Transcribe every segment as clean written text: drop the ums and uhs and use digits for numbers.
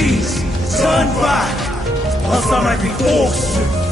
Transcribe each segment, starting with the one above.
Please, turn back, else I might be forced to.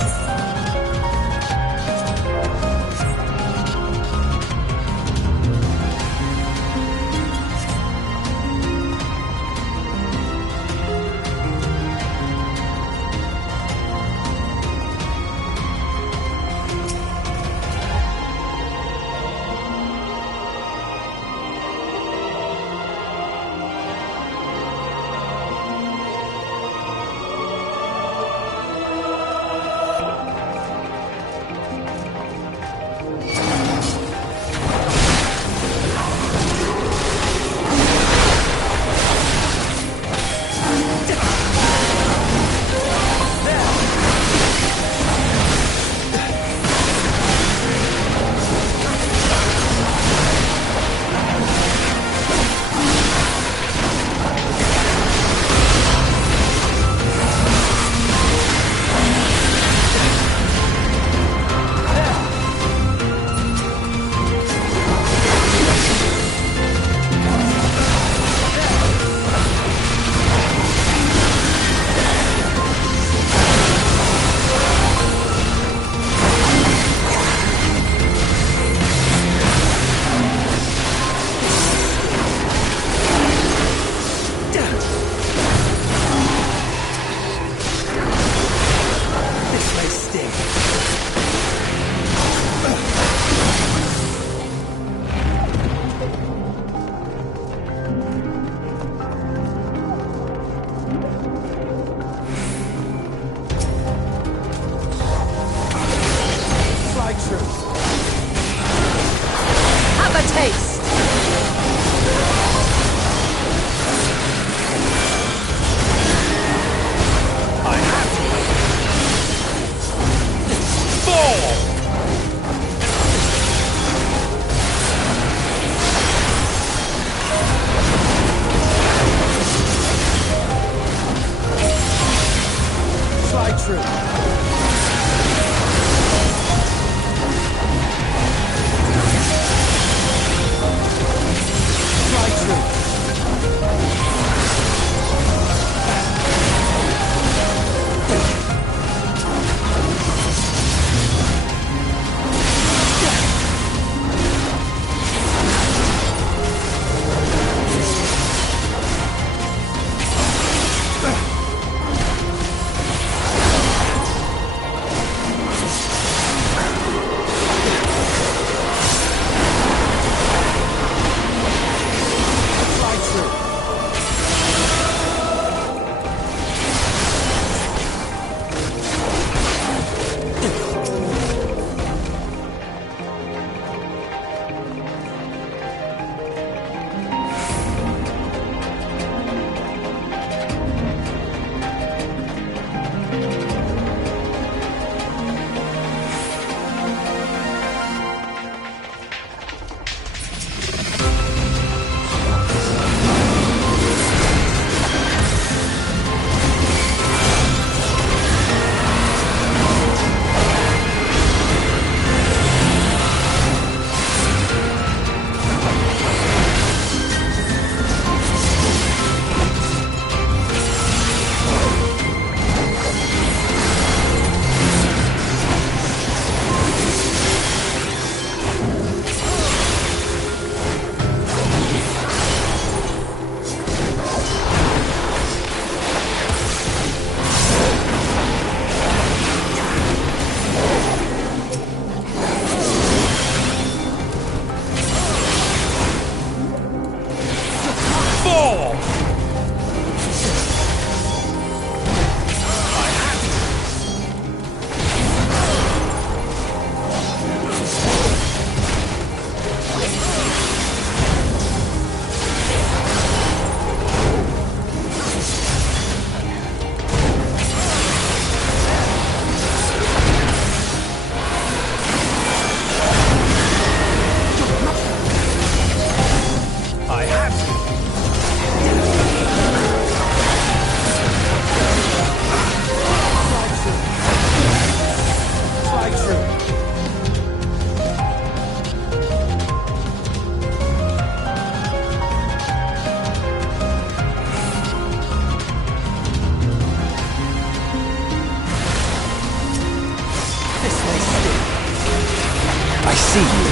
see you.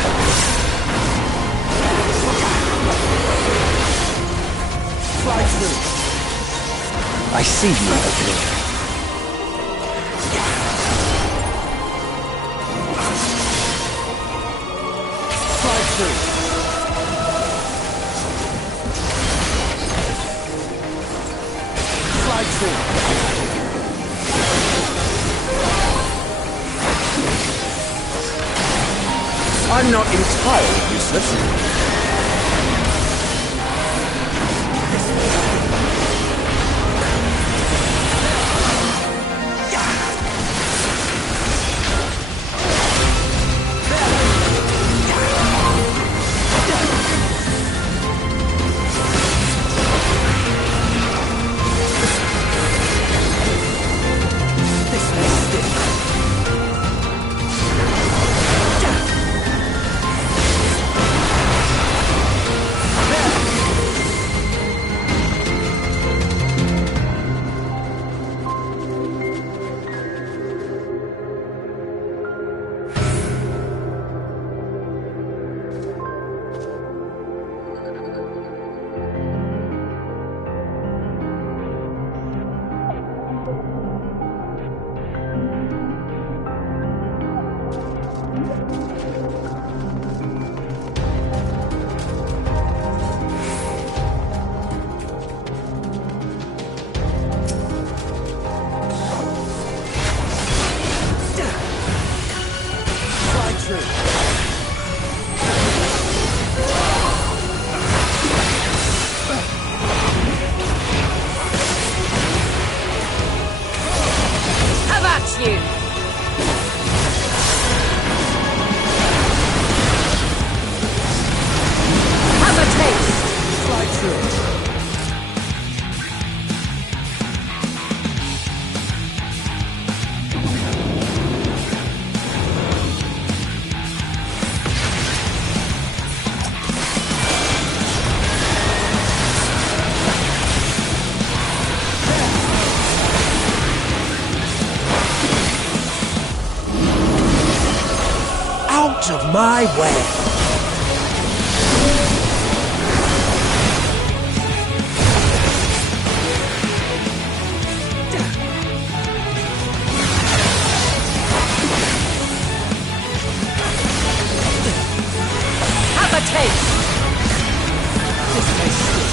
Slide through. I see you, Opening. Slide through. Slide through. I'm not entirely useless. Out of my way! Have a taste! This may stick.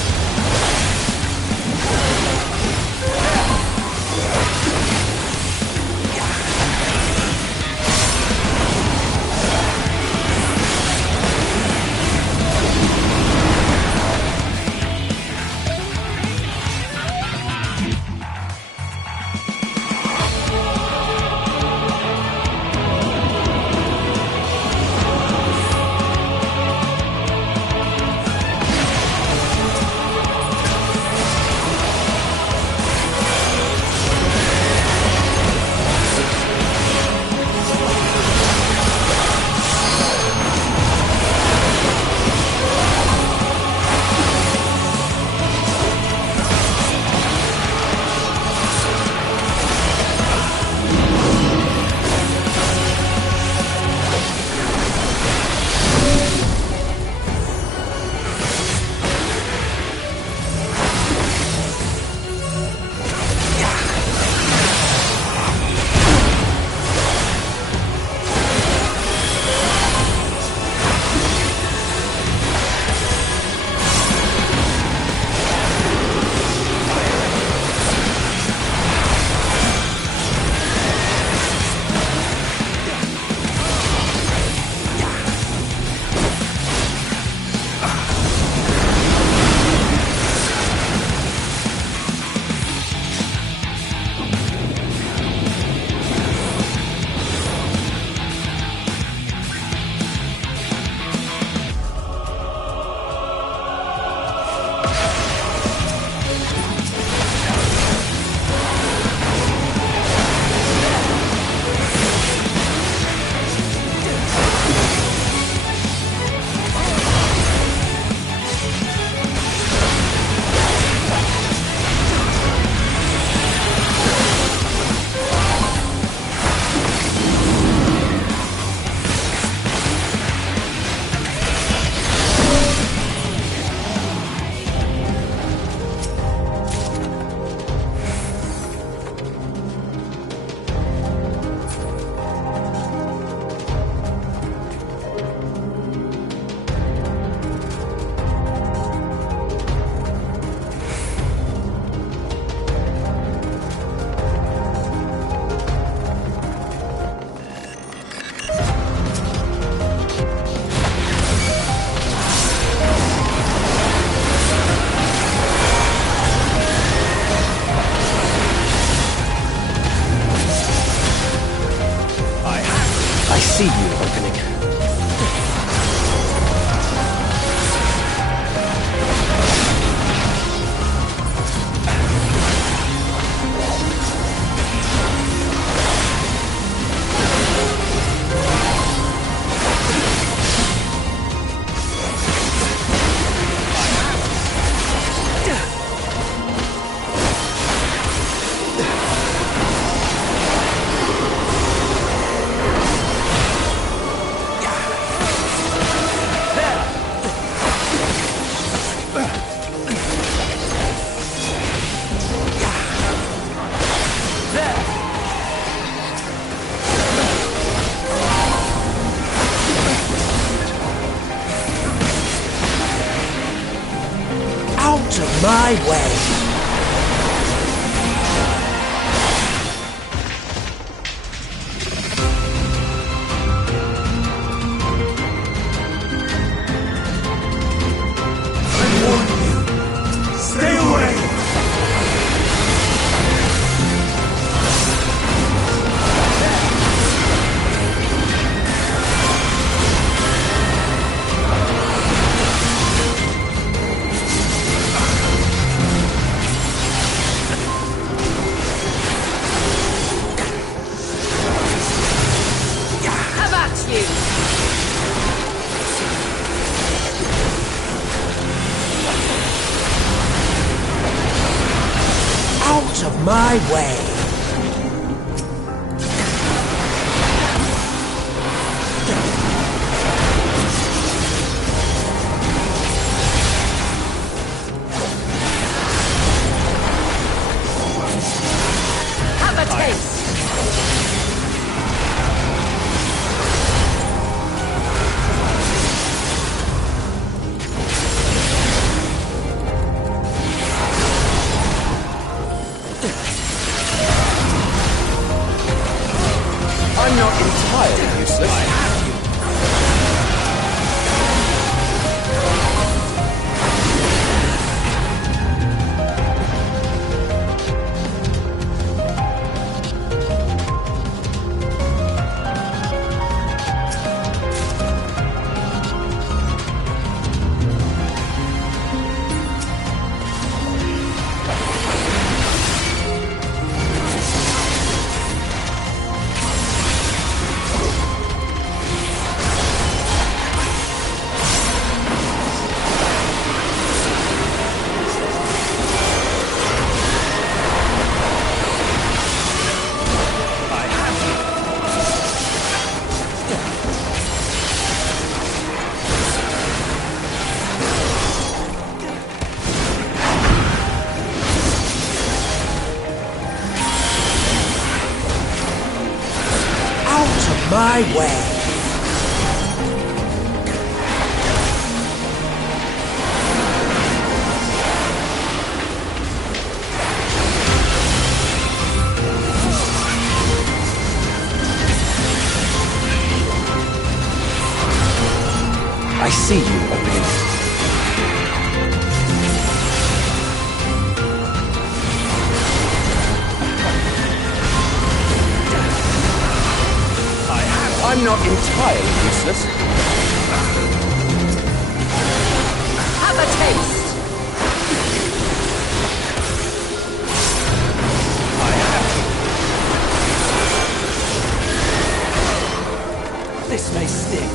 my way. Stay away! Come at you! Out of my way. Have a taste! I'm not entirely useless. Out of my way. I see you, Oblivion. I'm not entirely useless. Have a taste! This may sting.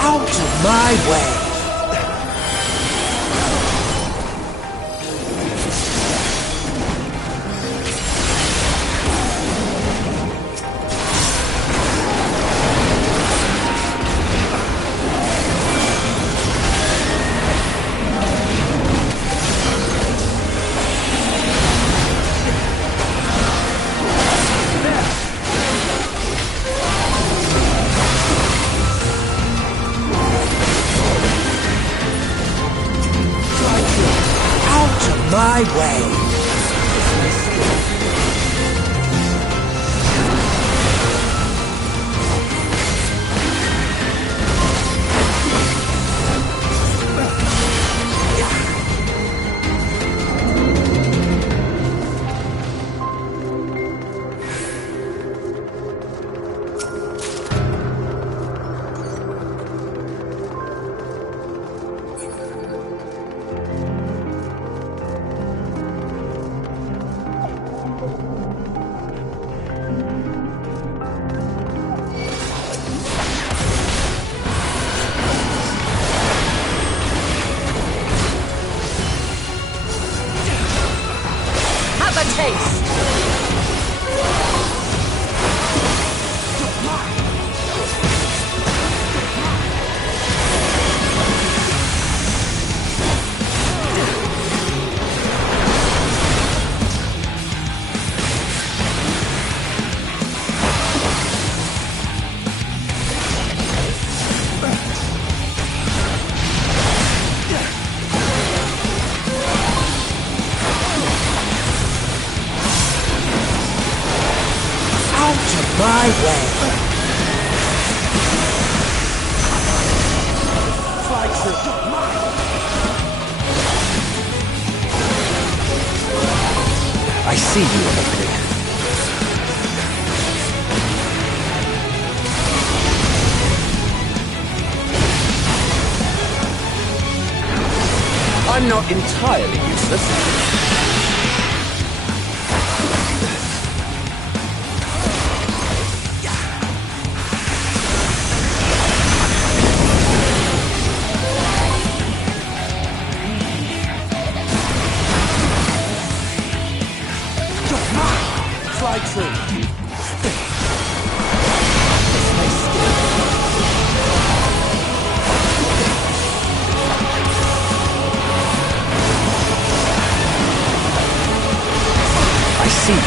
Out of my way. my way. Have a taste. My way. Fly true. I see you on the pig. I'm not entirely useless. Fly true. I see you.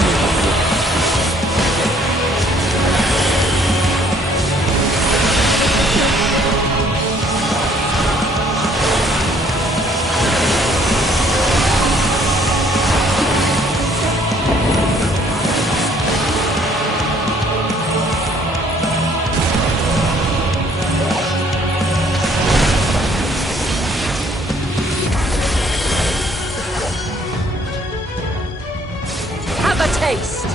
Have a taste.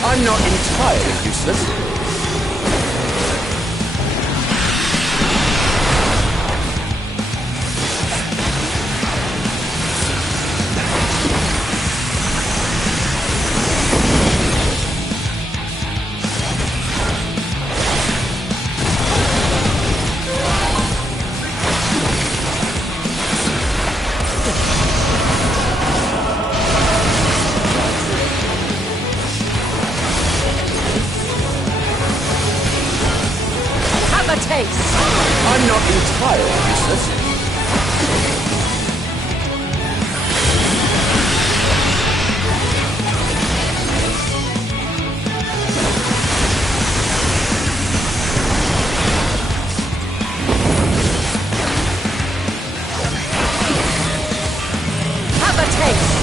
I'm not entirely useless. Have a taste. I'm not entirely useless. Have a taste.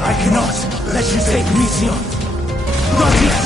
I cannot let you take Mission. Not yet.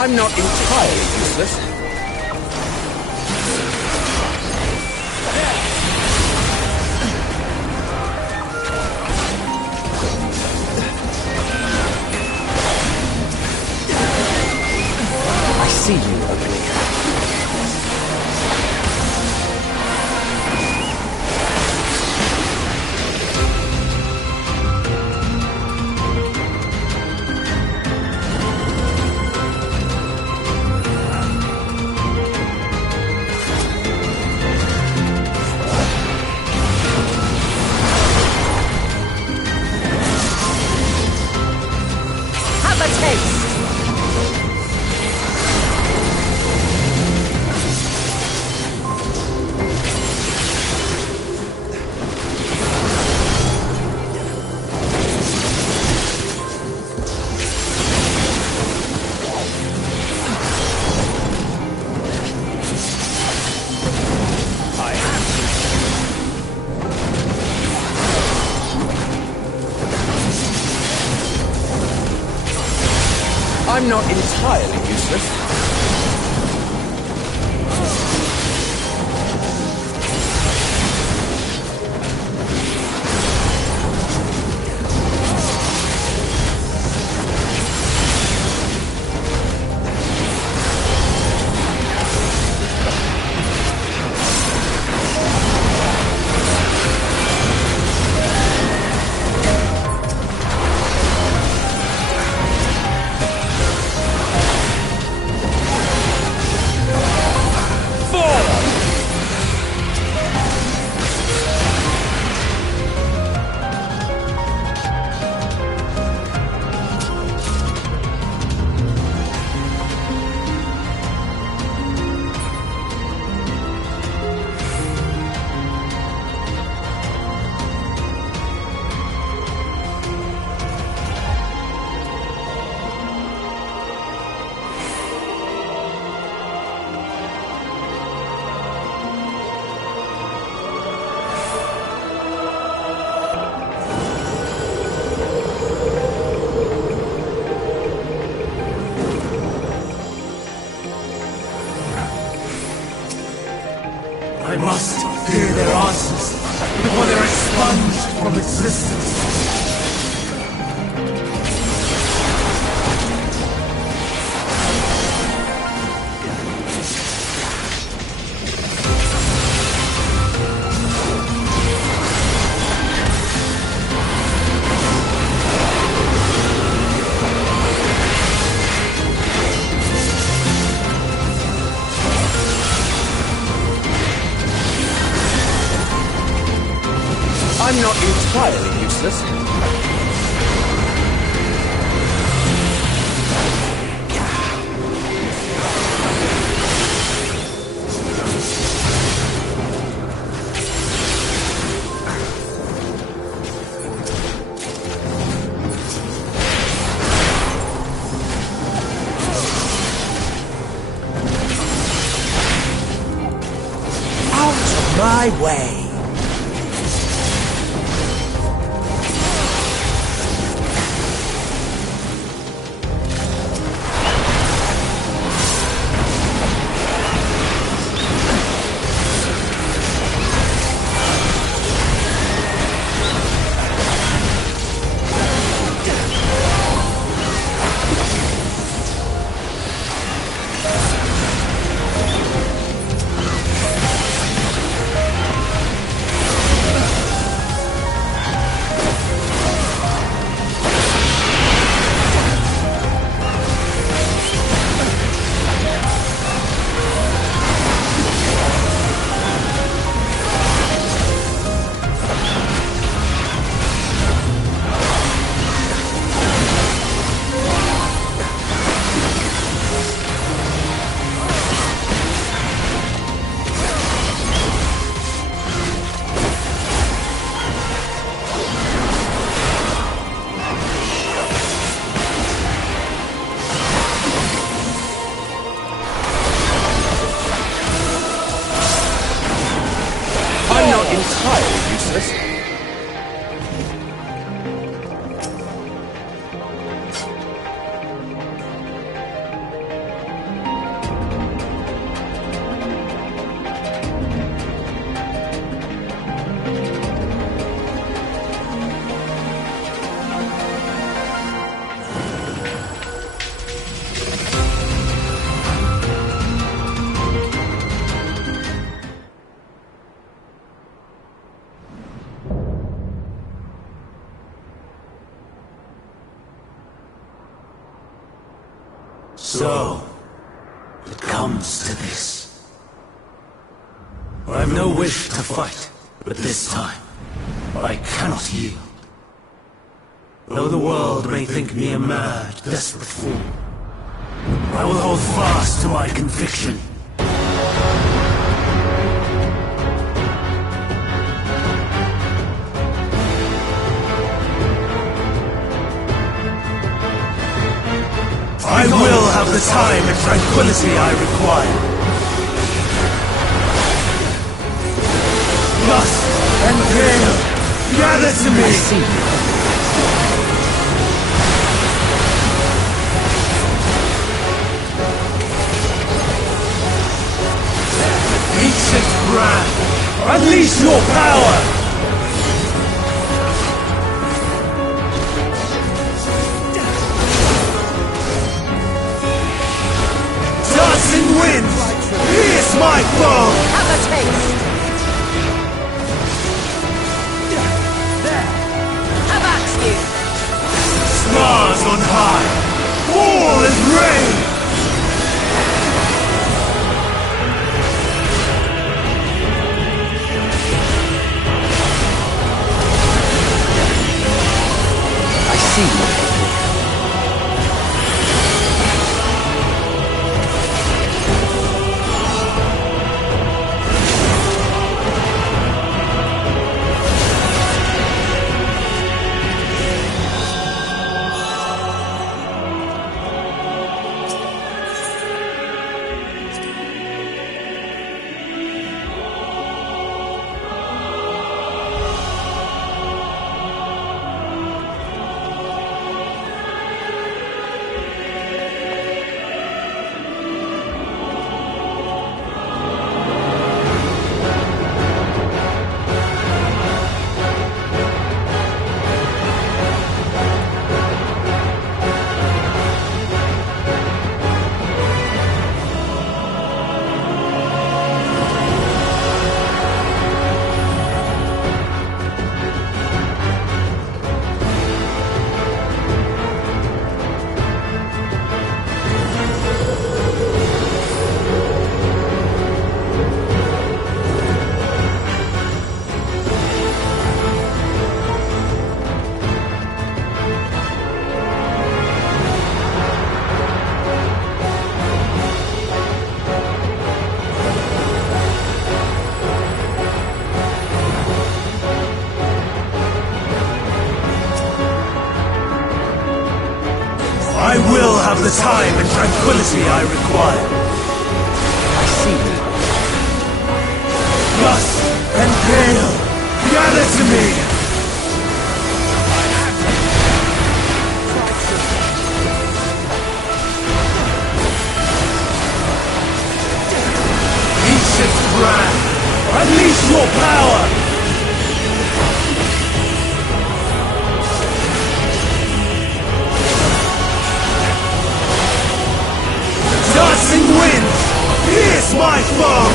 I'm not entirely useless. I see you, Oblique. Have a taste! I'm not entirely useless. I must hear their answers before they're expunged from existence. I'm not entirely useless. Out of my way! So, it comes to this. I've no wish to fight, but this time, I cannot yield. Though the world may think me a mad, desperate fool, I will hold fast to my conviction. I will have the time and tranquility I require. Lust and gale, gather to me! I see you. Ancient brand, unleash your power! Dancing winds, pierce my foe! Have a taste! Have at you! Stars on high, fall as rain! I see you. I will have the time and tranquility I require. I see you. Lust and gale, gather to me! Ancient brand, unleash your power! Dancing winds, pierce my foe!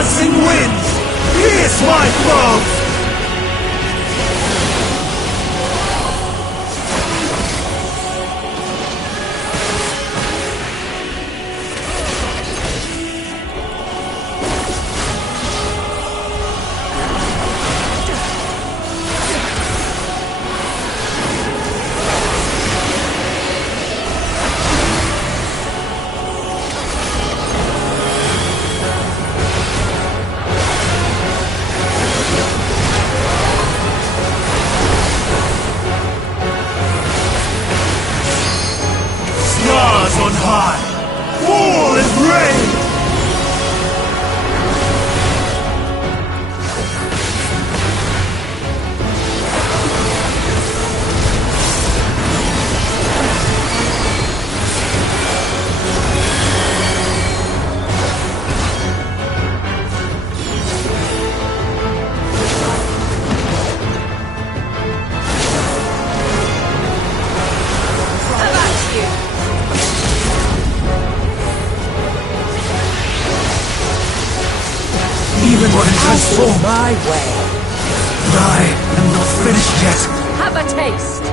dancing winds, pierce my foes! On high, fall and rain! Even when it transforms My way. I am not finished yet. Have a taste.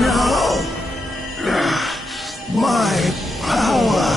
No! My power!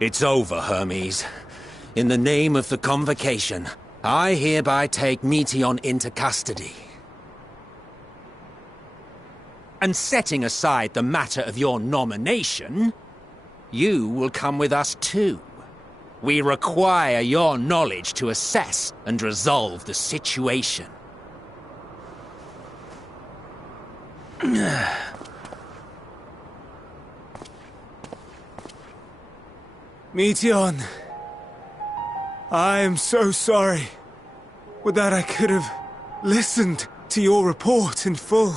It's over, Hermes. In the name of the Convocation, I hereby take Meteion into custody. And setting aside the matter of your nomination, you will come with us too. We require your knowledge to assess and resolve the situation. Meteion, I am so sorry. Would that I could have listened to your report in full.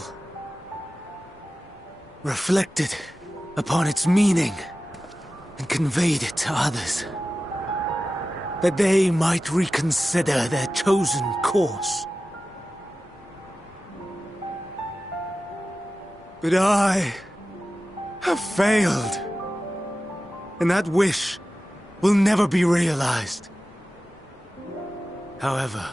Reflected upon its meaning and conveyed it to others. That they might reconsider their chosen course. But I have failed. And that wish will never be realized. However,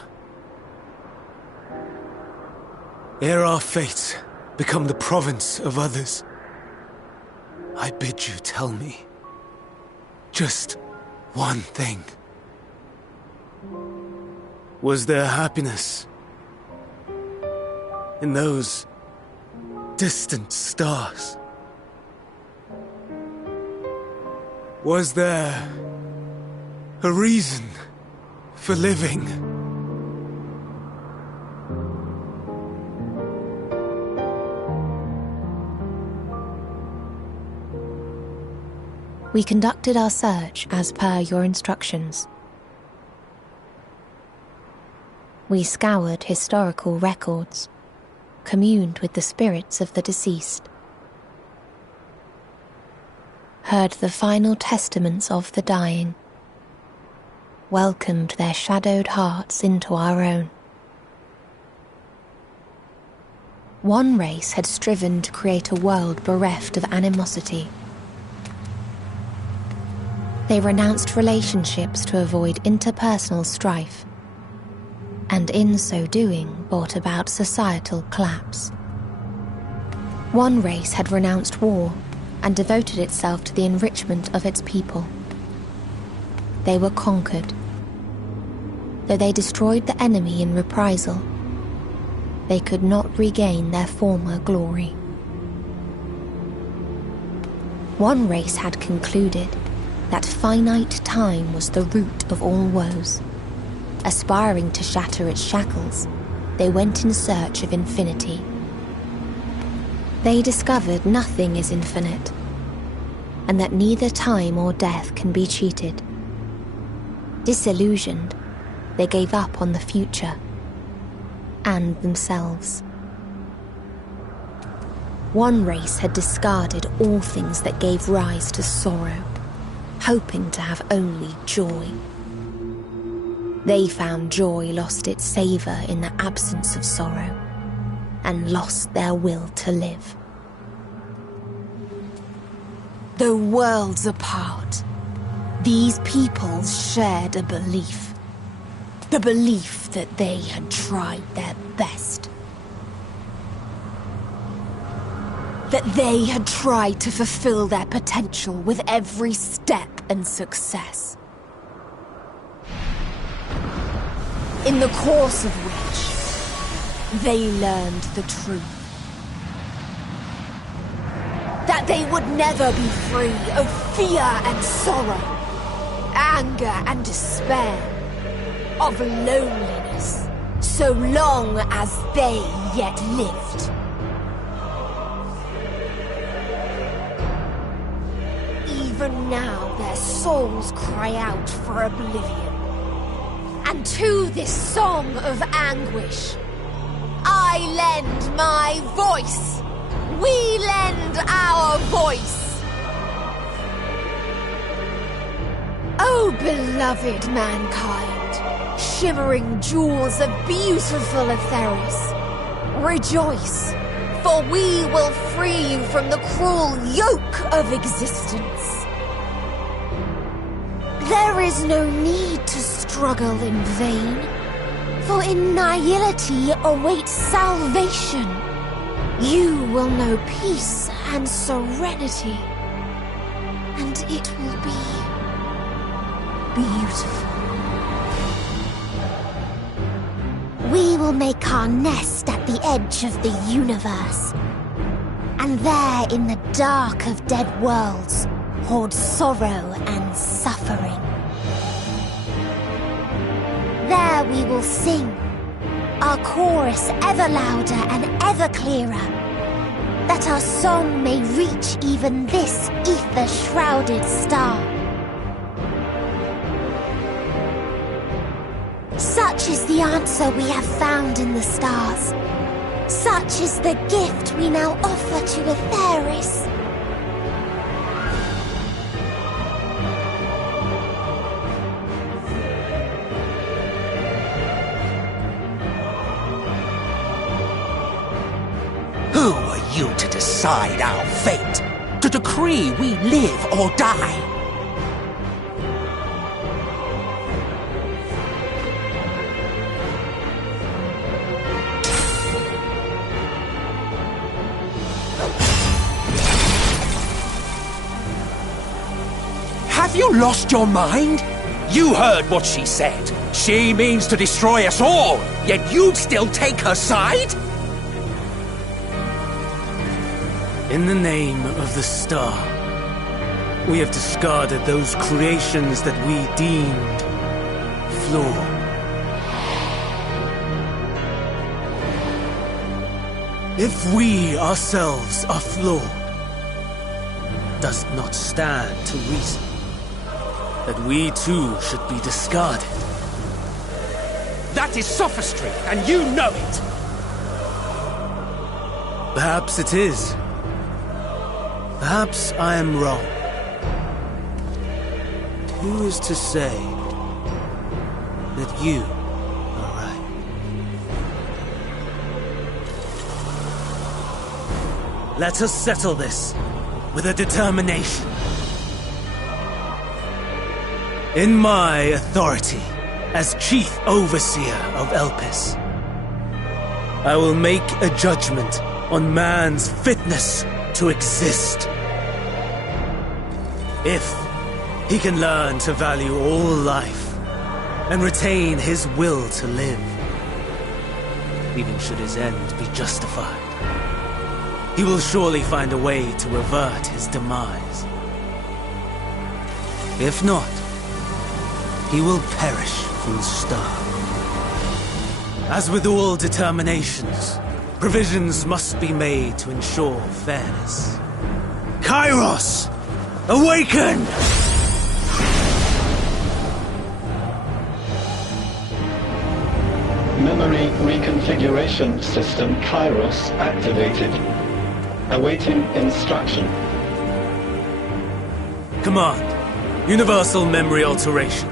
ere our fates become the province of others, I bid you tell me just one thing. Was there happiness in those distant stars? Was there a reason for living? We conducted our search as per your instructions. We scoured historical records, communed with the spirits of the deceased, heard the final testaments of the dying, welcomed their shadowed hearts into our own. One race had striven to create a world bereft of animosity. They renounced relationships to avoid interpersonal strife, and in so doing brought about societal collapse. One race had renounced war and devoted itself to the enrichment of its people. They were conquered. Though they destroyed the enemy in reprisal, they could not regain their former glory. One race had concluded that finite time was the root of all woes. Aspiring to shatter its shackles, they went in search of infinity. They discovered nothing is infinite, and that neither time or death can be cheated. Disillusioned, they gave up on the future and themselves. One race had discarded all things that gave rise to sorrow, hoping to have only joy. They found joy lost its savour in the absence of sorrow, and lost their will to live. Though worlds apart, these peoples shared a belief. The belief that they had tried their best. That they had tried to fulfill their potential with every step and success. In the course of which, they learned the truth. That they would never be free of fear and sorrow, anger and despair, of loneliness, so long as they yet lived. Even now their souls cry out for oblivion. And to this song of anguish, I lend my voice. We lend our voice. Oh, beloved mankind, shimmering jewels of beautiful Atheris, rejoice, for we will free you from the cruel yoke of existence. There is no need to struggle in vain, for in nihility awaits salvation. You will know peace and serenity, and it will be beautiful. We will make our nest at the edge of the universe, and there in the dark of dead worlds hoard sorrow and suffering. There we will sing, our chorus ever louder and ever clearer, that our song may reach even this ether-shrouded star. Such is the answer we have found in the stars. Such is the gift we now offer to Atheris. Who are you to decide our fate? To decree we live or die? Have you lost your mind? You heard what she said. She means to destroy us all, yet you'd still take her side? In the name of the star, we have discarded those creations that we deemed flawed. If we ourselves are flawed, does it not stand to reason that we too should be discarded? That is sophistry, and you know it! Perhaps it is. Perhaps I am wrong. Who is to say that you are right? Let us settle this with a determination. In my authority as Chief Overseer of Elpis, I will make a judgment on man's fitness to exist. If he can learn to value all life and retain his will to live, even should his end be justified, he will surely find a way to avert his demise. If not, he will perish from the start. As with all determinations, provisions must be made to ensure fairness. Kairos! Awaken! Memory reconfiguration system Kairos activated. Awaiting instruction. Command. Universal memory alteration.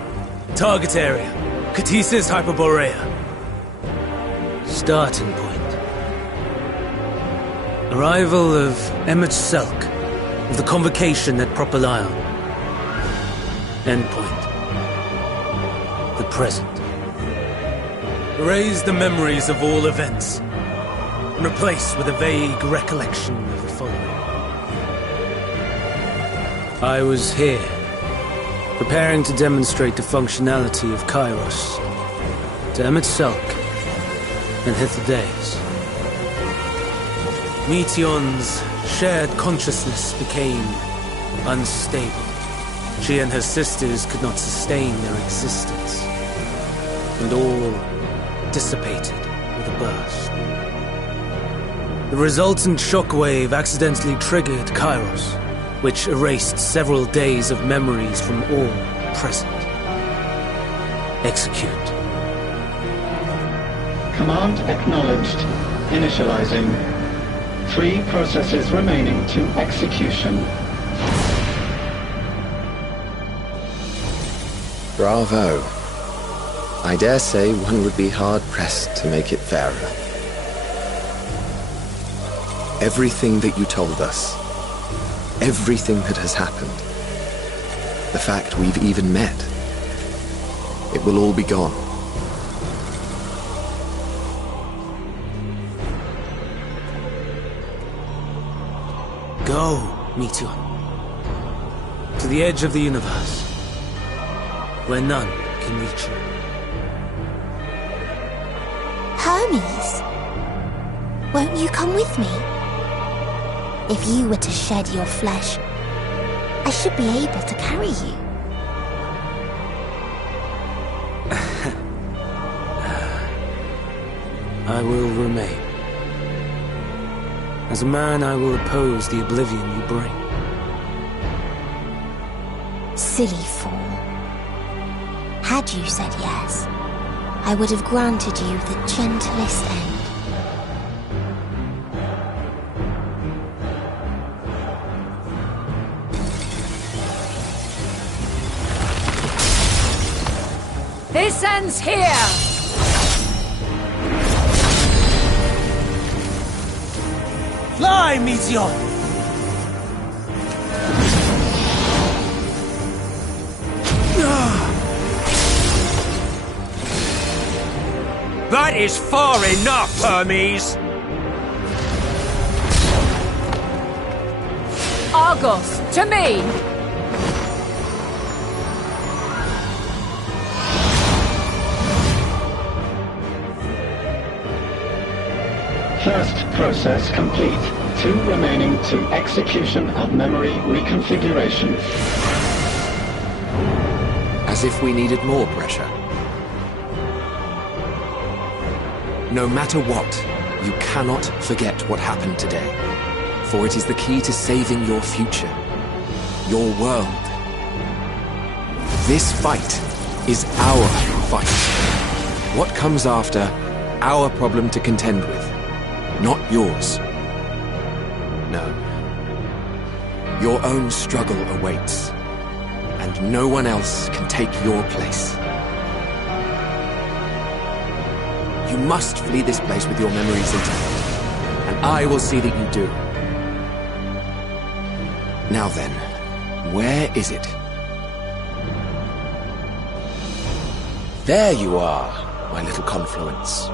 Target area. Catesis Hyperborea. Starting point. Arrival of Emmett Selk of the Convocation at Propylion. Endpoint. The present. Erase the memories of all events and replace with a vague recollection of the following. I was here, preparing to demonstrate the functionality of Kairos to Emmett Selk and Hitherdays. Meteon's shared consciousness became unstable. She and her sisters could not sustain their existence, and all dissipated with a burst. The resultant shockwave accidentally triggered Kairos, which erased several days of memories from all present. Execute. Command acknowledged. Initializing. 3 processes remaining to execution. Bravo. I dare say one would be hard-pressed to make it fairer. Everything that you told us, everything that has happened, the fact we've even met, it will all be gone. Go, Meteon. To the edge of the universe, where none can reach you. Hermes, won't you come with me? If you were to shed your flesh, I should be able to carry you. I will remain. As a man, I will oppose the oblivion you bring. Silly fool. Had you said yes, I would have granted you the gentlest end. This ends here! Fly, Meteon! That is far enough, Hermes! Argos, to me! First process complete. 2 remaining to execution of memory reconfiguration. As if we needed more pressure. No matter what, you cannot forget what happened today. For it is the key to saving your future. Your world. This fight is our fight. What comes after, our problem to contend with. Not yours. don't know. Your own struggle awaits, and no one else can take your place. You must flee this place with your memories intact, and I will see that you do. Now then, where is it? There you are, my little confluence.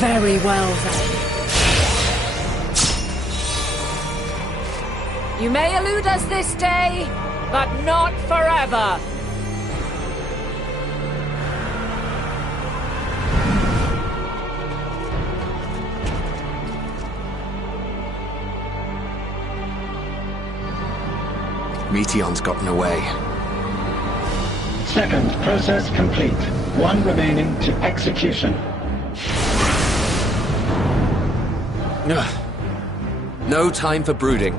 Very well, then. You may elude us this day, but not forever. Meteon's gotten away. Second process complete. One remaining to execution. No time for brooding.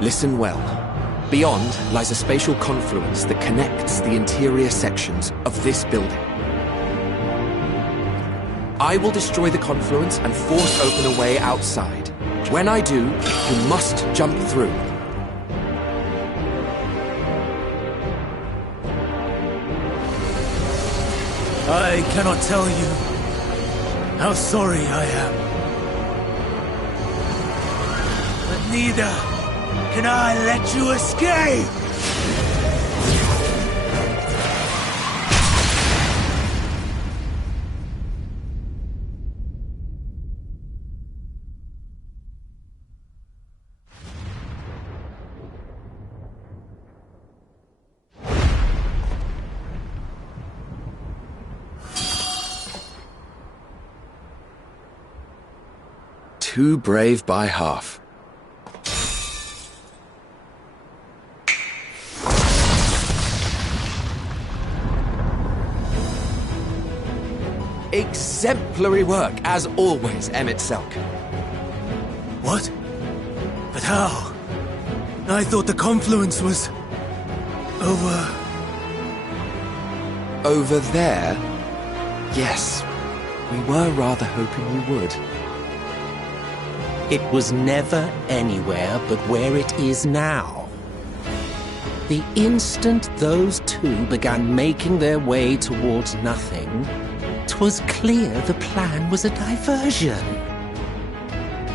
Listen well. Beyond lies a spatial confluence that connects the interior sections of this building. I will destroy the confluence and force open a way outside. When I do, you must jump through. I cannot tell you how sorry I am. But neither can I let you escape! Too brave by half. Exemplary work, as always, Emmett Selk. What? But how? I thought the confluence was... Over there? Yes. We were rather hoping you would. It was never anywhere but where it is now. The instant those two began making their way towards nothing, 'twas clear the plan was a diversion.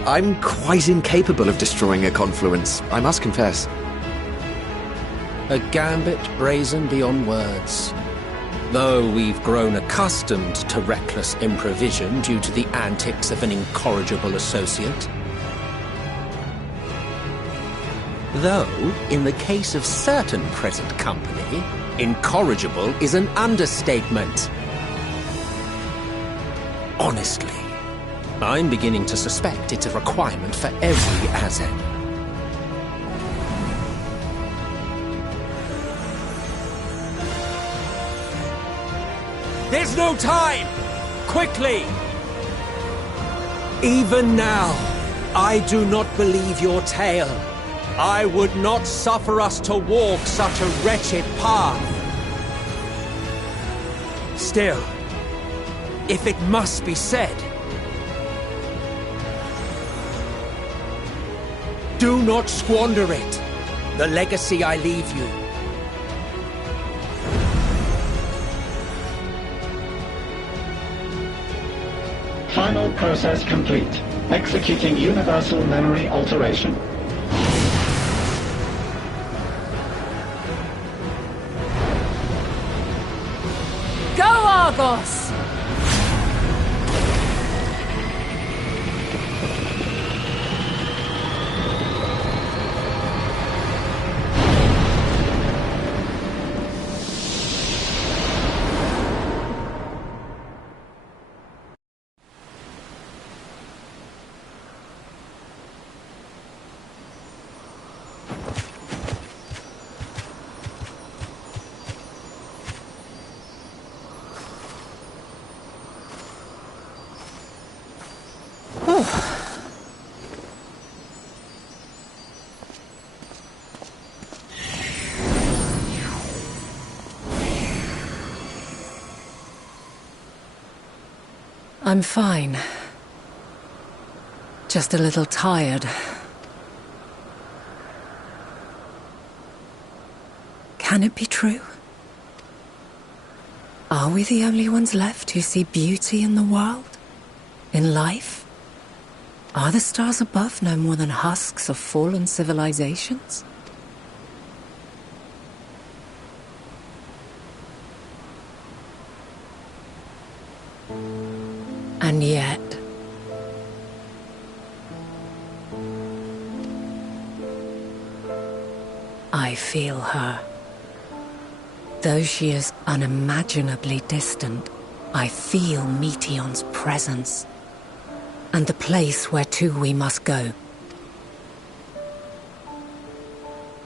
I'm quite incapable of destroying a confluence, I must confess. A gambit brazen beyond words. Though we've grown accustomed to reckless improvision due to the antics of an incorrigible associate. Though, in the case of certain present company, incorrigible is an understatement. Honestly, I'm beginning to suspect it's a requirement for every Azen. There's no time! Quickly! Even now, I do not believe your tale. I would not suffer us to walk such a wretched path. Still, if it must be said, do not squander it, the legacy I leave you. Final process complete. Executing universal memory alteration. Go, Argos! I'm fine. Just a little tired. Can it be true? Are we the only ones left who see beauty in the world? In life? Are the stars above no more than husks of fallen civilizations? And yet... I feel her. Though she is unimaginably distant, I feel Meteion's presence. And the place where to we must go.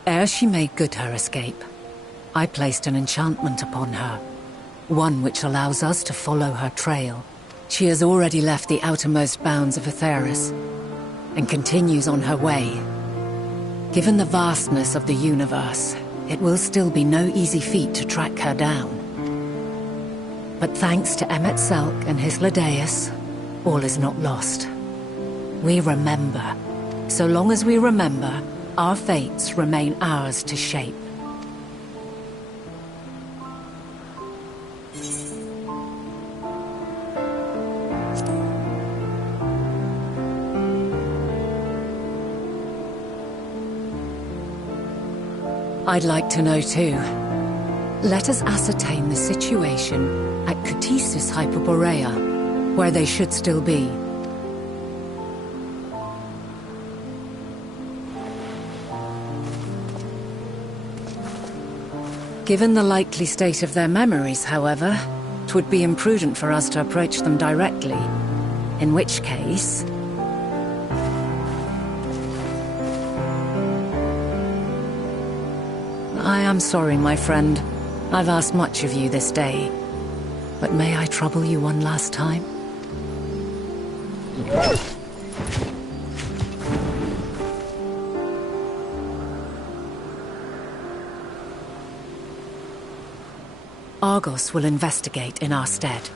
Ere she made good her escape, I placed an enchantment upon her. One which allows us to follow her trail. She has already left the outermost bounds of Aetheris, and continues on her way. Given the vastness of the universe, it will still be no easy feat to track her down. But thanks to Emet-Selch and Hythlodaeus, all is not lost. We remember. So long as we remember, our fates remain ours to shape. I'd like to know too. Let us ascertain the situation at Cutisis Hyperborea, where they should still be. Given the likely state of their memories, however, 'twould be imprudent for us to approach them directly. In which case... I am sorry, my friend. I've asked much of you this day. But may I trouble you one last time? Argos will investigate in our stead.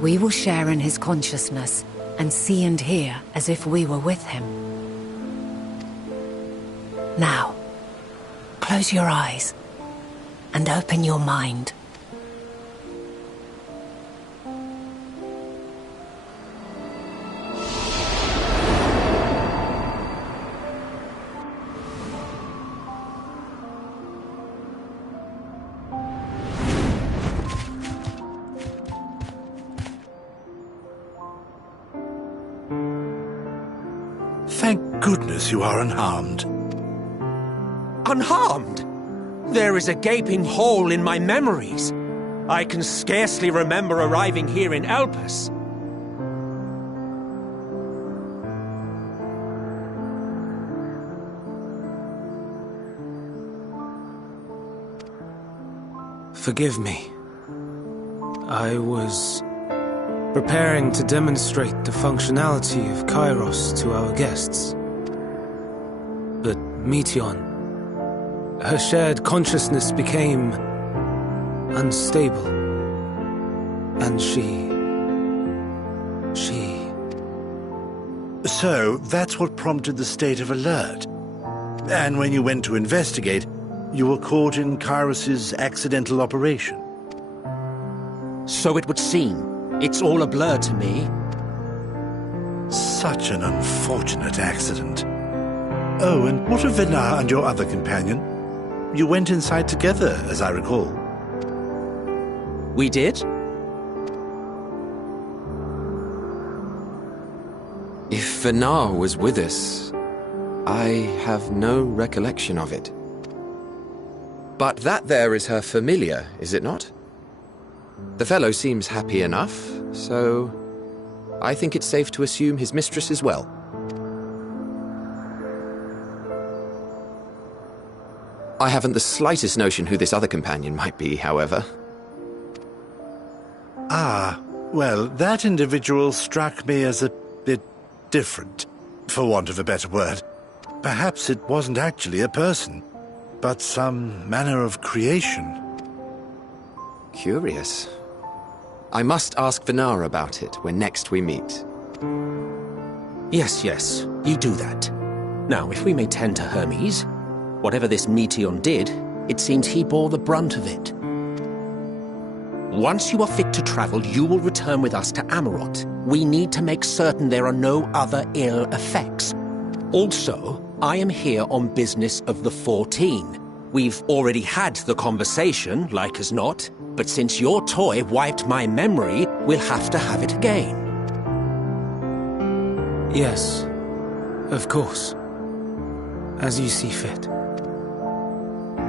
We will share in his consciousness and see and hear as if we were with him. Now, close your eyes and open your mind. Thank goodness you are unharmed. Unharmed? There is a gaping hole in my memories. I can scarcely remember arriving here in Elpis. Forgive me. I was preparing to demonstrate the functionality of Kairos to our guests. But Meteion, her shared consciousness became unstable. And she... So, that's what prompted the state of alert. And when you went to investigate, you were caught in Kairos's accidental operation. So it would seem. It's all a blur to me. Such an unfortunate accident. Oh, and what of Venar and your other companion? You went inside together, as I recall. We did? If Venar was with us, I have no recollection of it. But that there is her familiar, is it not? The fellow seems happy enough, so I think it's safe to assume his mistress is well. I haven't the slightest notion who this other companion might be, however. Ah, well, that individual struck me as a bit different, for want of a better word. Perhaps it wasn't actually a person, but some manner of creation. Curious. I must ask Vinar about it when next we meet. Yes, you do that. Now, if we may tend to Hermes, whatever this Meteon did, it seems he bore the brunt of it. Once you are fit to travel, you will return with us to Amarot. We need to make certain there are no other ill effects. Also, I am here on business of the 14. We've already had the conversation, like as not, but since your toy wiped my memory, we'll have to have it again. Yes, of course. As you see fit.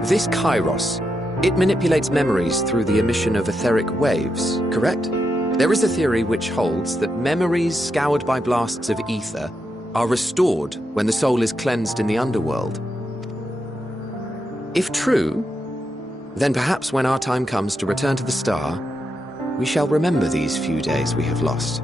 This Kairos, it manipulates memories through the emission of etheric waves, correct? There is a theory which holds that memories scoured by blasts of ether are restored when the soul is cleansed in the underworld. If true, then perhaps when our time comes to return to the star, we shall remember these few days we have lost.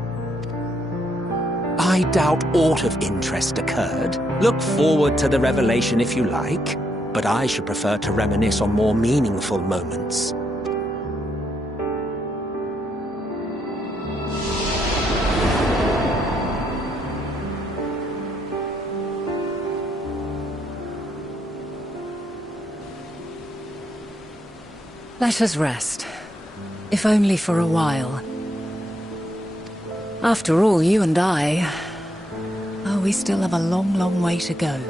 I doubt aught of interest occurred. Look forward to the revelation if you like, but I should prefer to reminisce on more meaningful moments. Let us rest, if only for a while. After all, you and I... oh, we still have a long, long way to go.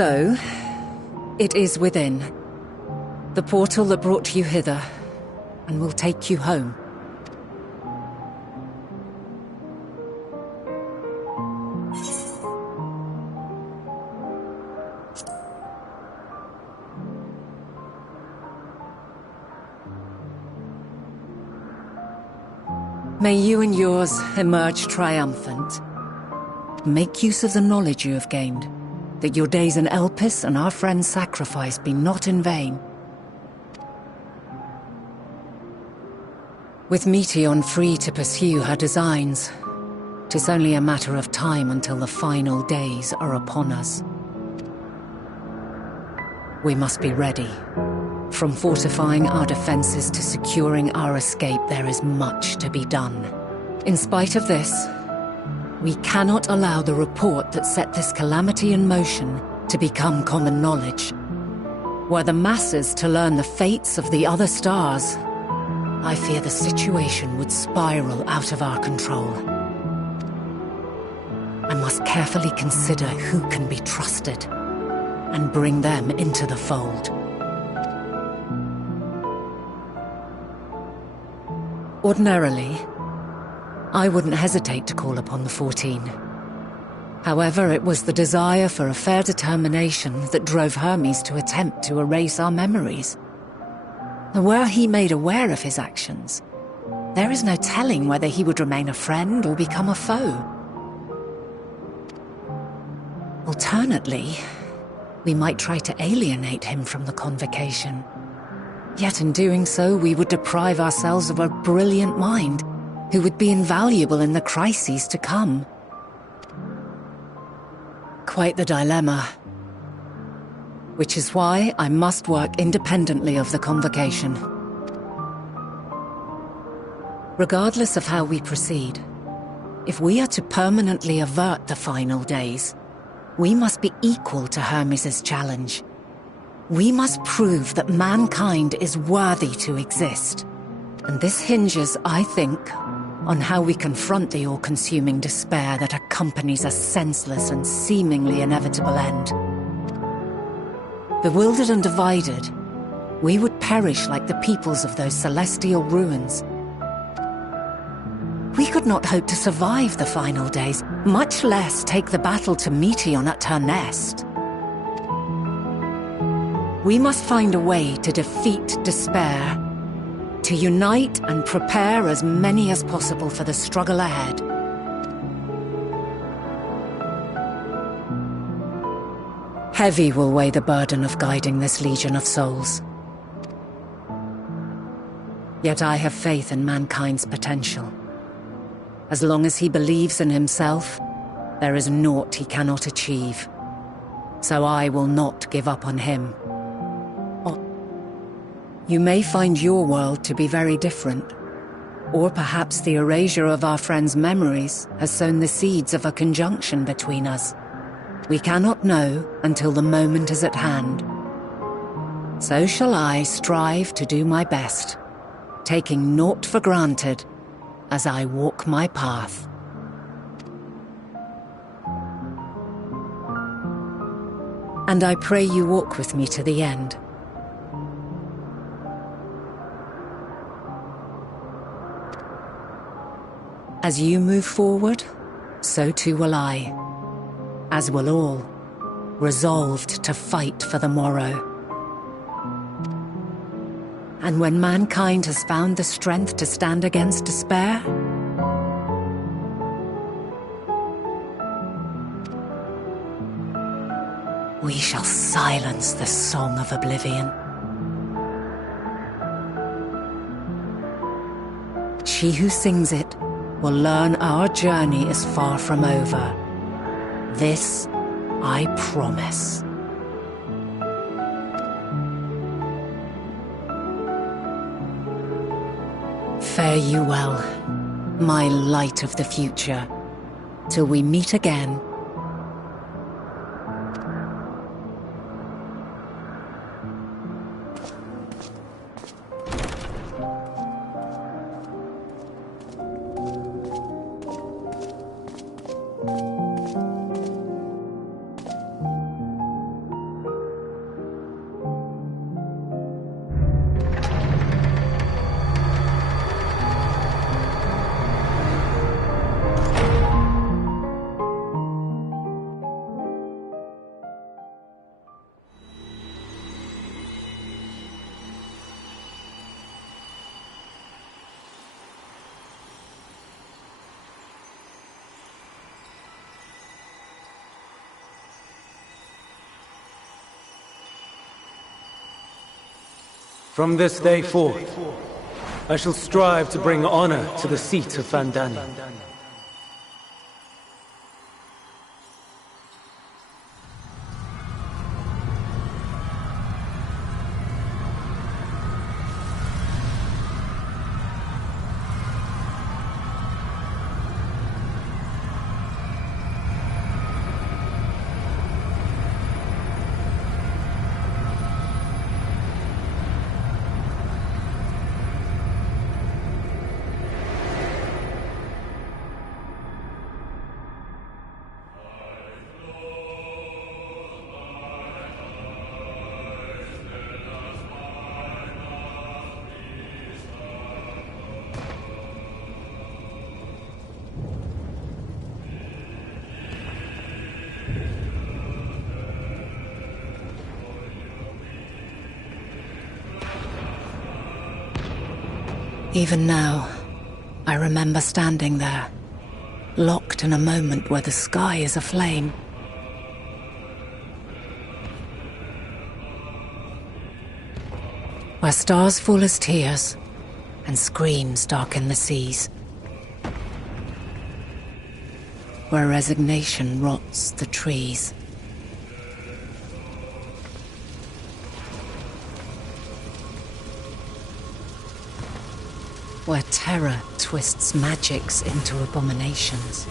So, it is within. The portal that brought you hither, and will take you home. May you and yours emerge triumphant. Make use of the knowledge you have gained, that your days in Elpis and our friend's sacrifice be not in vain. With Meteon free to pursue her designs, 'tis only a matter of time until the final days are upon us. We must be ready. From fortifying our defenses to securing our escape, there is much to be done. In spite of this, we cannot allow the report that set this calamity in motion to become common knowledge. Were the masses to learn the fates of the other stars, I fear the situation would spiral out of our control. I must carefully consider who can be trusted and bring them into the fold. Ordinarily, I wouldn't hesitate to call upon the 14. However, it was the desire for a fair determination that drove Hermes to attempt to erase our memories. Were he made aware of his actions, there is no telling whether he would remain a friend or become a foe. Alternately, we might try to alienate him from the convocation. Yet in doing so, we would deprive ourselves of a brilliant mind, who would be invaluable in the crises to come. Quite the dilemma. Which is why I must work independently of the convocation. Regardless of how we proceed, if we are to permanently avert the final days, we must be equal to Hermes' challenge. We must prove that mankind is worthy to exist. And this hinges, I think, on how we confront the all-consuming despair that accompanies a senseless and seemingly inevitable end. Bewildered and divided, we would perish like the peoples of those celestial ruins. We could not hope to survive the final days, much less take the battle to Meteon at her nest. We must find a way to defeat despair, to unite and prepare as many as possible for the struggle ahead. Heavy will weigh the burden of guiding this legion of souls. Yet I have faith in mankind's potential. As long as he believes in himself, there is naught he cannot achieve. So I will not give up on him. You may find your world to be very different. Or perhaps the erasure of our friend's memories has sown the seeds of a conjunction between us. We cannot know until the moment is at hand. So shall I strive to do my best, taking naught for granted as I walk my path. And I pray you walk with me to the end. As you move forward, so too will I. As will all, resolved to fight for the morrow. And when mankind has found the strength to stand against despair, we shall silence the song of oblivion. She who sings it will learn our journey is far from over. This I promise. Fare you well, my light of the future, till we meet again. From this day forth, I shall strive to bring honor to the seat of Vandani. Even now, I remember standing there, locked in a moment where the sky is aflame. Where stars fall as tears, and screams darken the seas. Where resignation rots the trees. Where terror twists magics into abominations.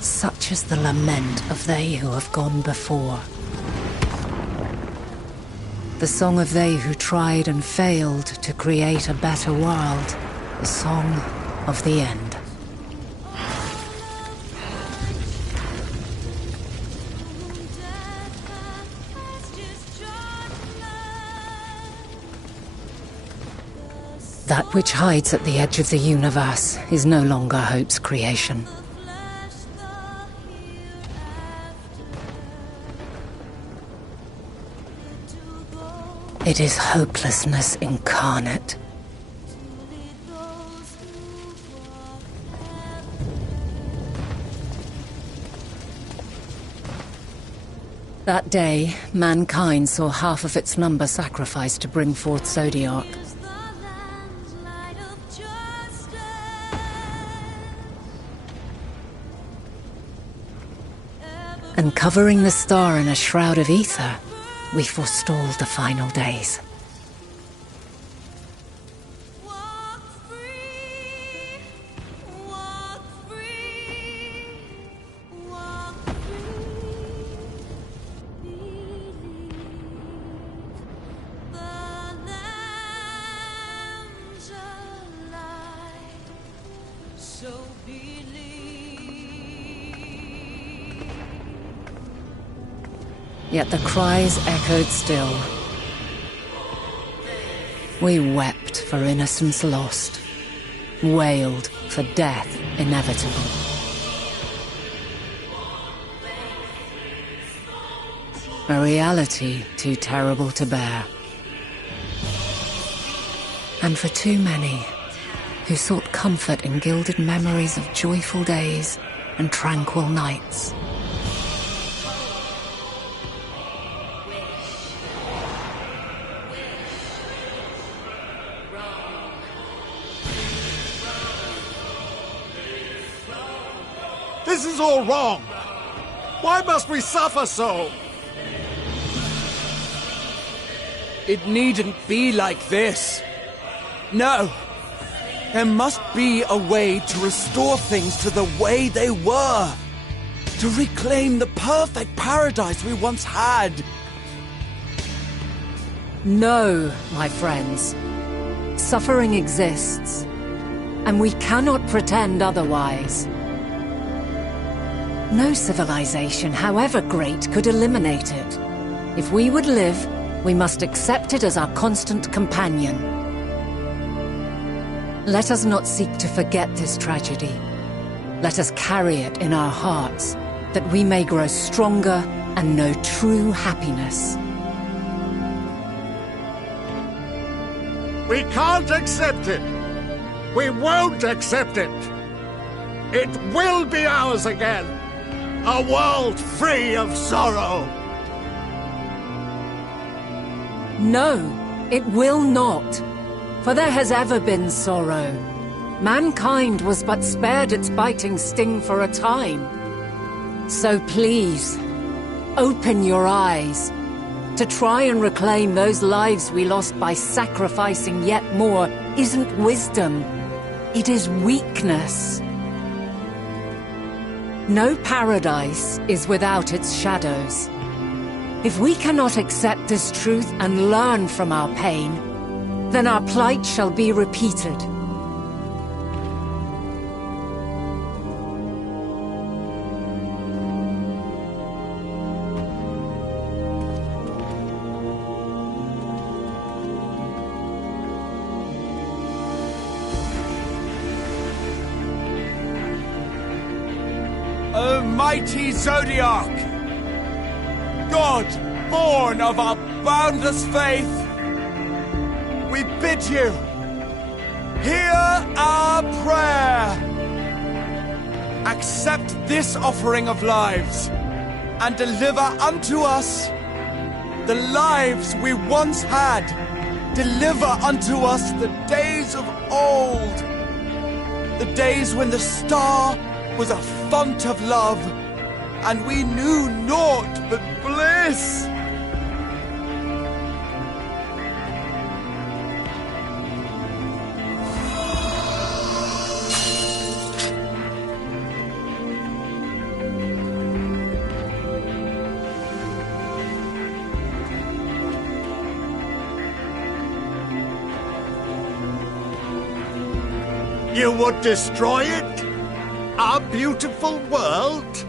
Such is the lament of they who have gone before. The song of they who tried and failed to create a better world. The song of the end. That which hides at the edge of the universe is no longer hope's creation. It is hopelessness incarnate. That day, mankind saw half of its number sacrificed to bring forth Zodiark. And covering the star in a shroud of ether, we forestalled the final days. Yet the cries echoed still. We wept for innocence lost, wailed for death inevitable. A reality too terrible to bear. And for too many who sought comfort in gilded memories of joyful days and tranquil nights. This is all wrong! Why must we suffer so? It needn't be like this. No! There must be a way to restore things to the way they were. To reclaim the perfect paradise we once had. No, my friends. Suffering exists, and we cannot pretend otherwise. No civilization, however great, could eliminate it. If we would live, we must accept it as our constant companion. Let us not seek to forget this tragedy. Let us carry it in our hearts, that we may grow stronger and know true happiness. We can't accept it! We won't accept it! It will be ours again! A world free of sorrow! No, it will not. For there has ever been sorrow. Mankind was but spared its biting sting for a time. So please, open your eyes. To try and reclaim those lives we lost by sacrificing yet more isn't wisdom. It is weakness. No paradise is without its shadows. If we cannot accept this truth and learn from our pain, then our plight shall be repeated. O mighty Zodiac! God, born of our boundless faith, we bid you, hear our prayer. Accept this offering of lives, and deliver unto us the lives we once had. Deliver unto us the days of old, the days when the star was a font of love, and we knew naught but bliss. You would destroy it? Our beautiful world?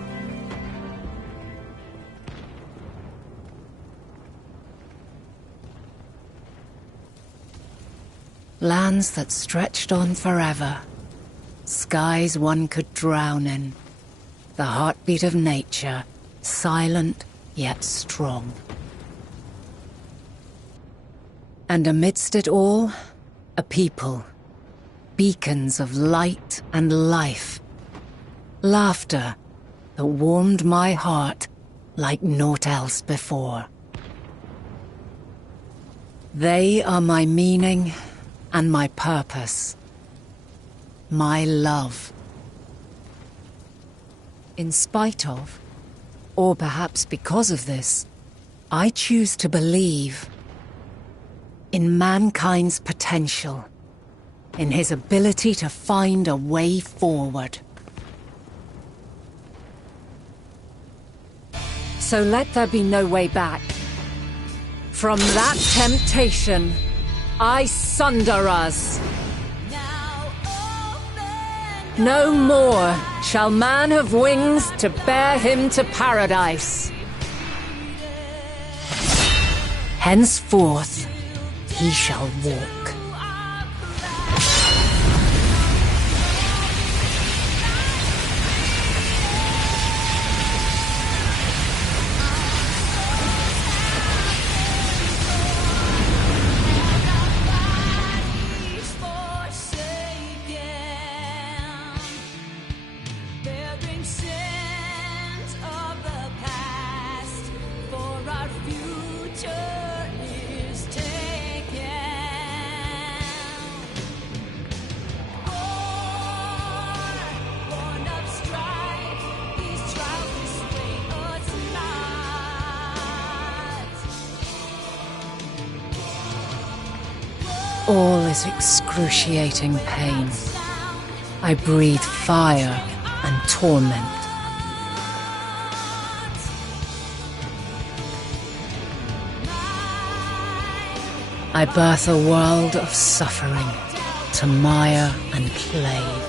Lands that stretched on forever. Skies one could drown in. The heartbeat of nature, silent yet strong. And amidst it all, a people. Beacons of light and life. Laughter that warmed my heart like naught else before. They are my meaning and my purpose. My love. In spite of, or perhaps because of this, I choose to believe in mankind's potential, in his ability to find a way forward. So let there be no way back. From that temptation, I sunder us. No more shall man have wings to bear him to paradise. Henceforth, he shall walk. All is excruciating pain. I breathe fire and torment. I birth a world of suffering to mire and plague.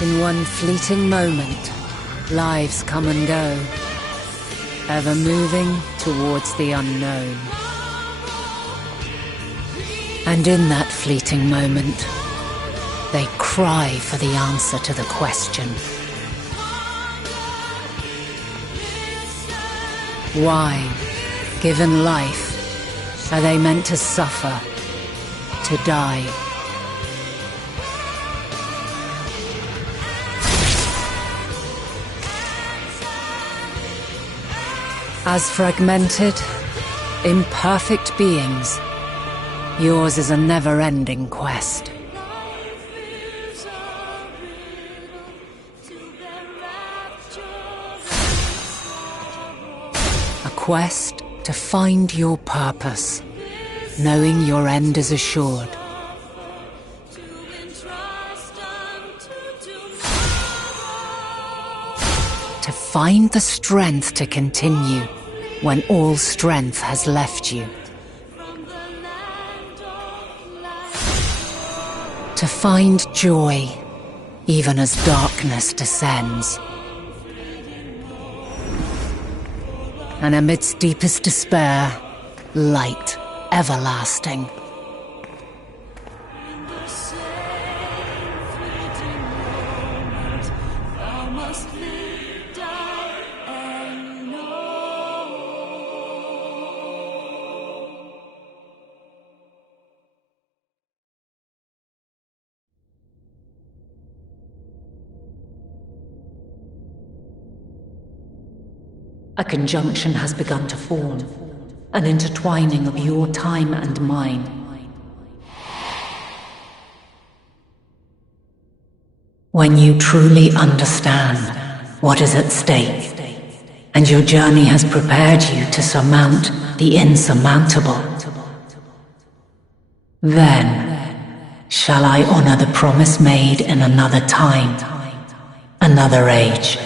In one fleeting moment, lives come and go, ever moving towards the unknown. And in that fleeting moment, they cry for the answer to the question. Why, given life, are they meant to suffer, to die? As fragmented, imperfect beings, yours is a never-ending quest. A quest to find your purpose, knowing your end is assured. To find the strength to continue when all strength has left you. To find joy, even as darkness descends. And amidst deepest despair, light everlasting. A conjunction has begun to form, an intertwining of your time and mine. When you truly understand what is at stake, and your journey has prepared you to surmount the insurmountable, then shall I honor the promise made in another time, another age.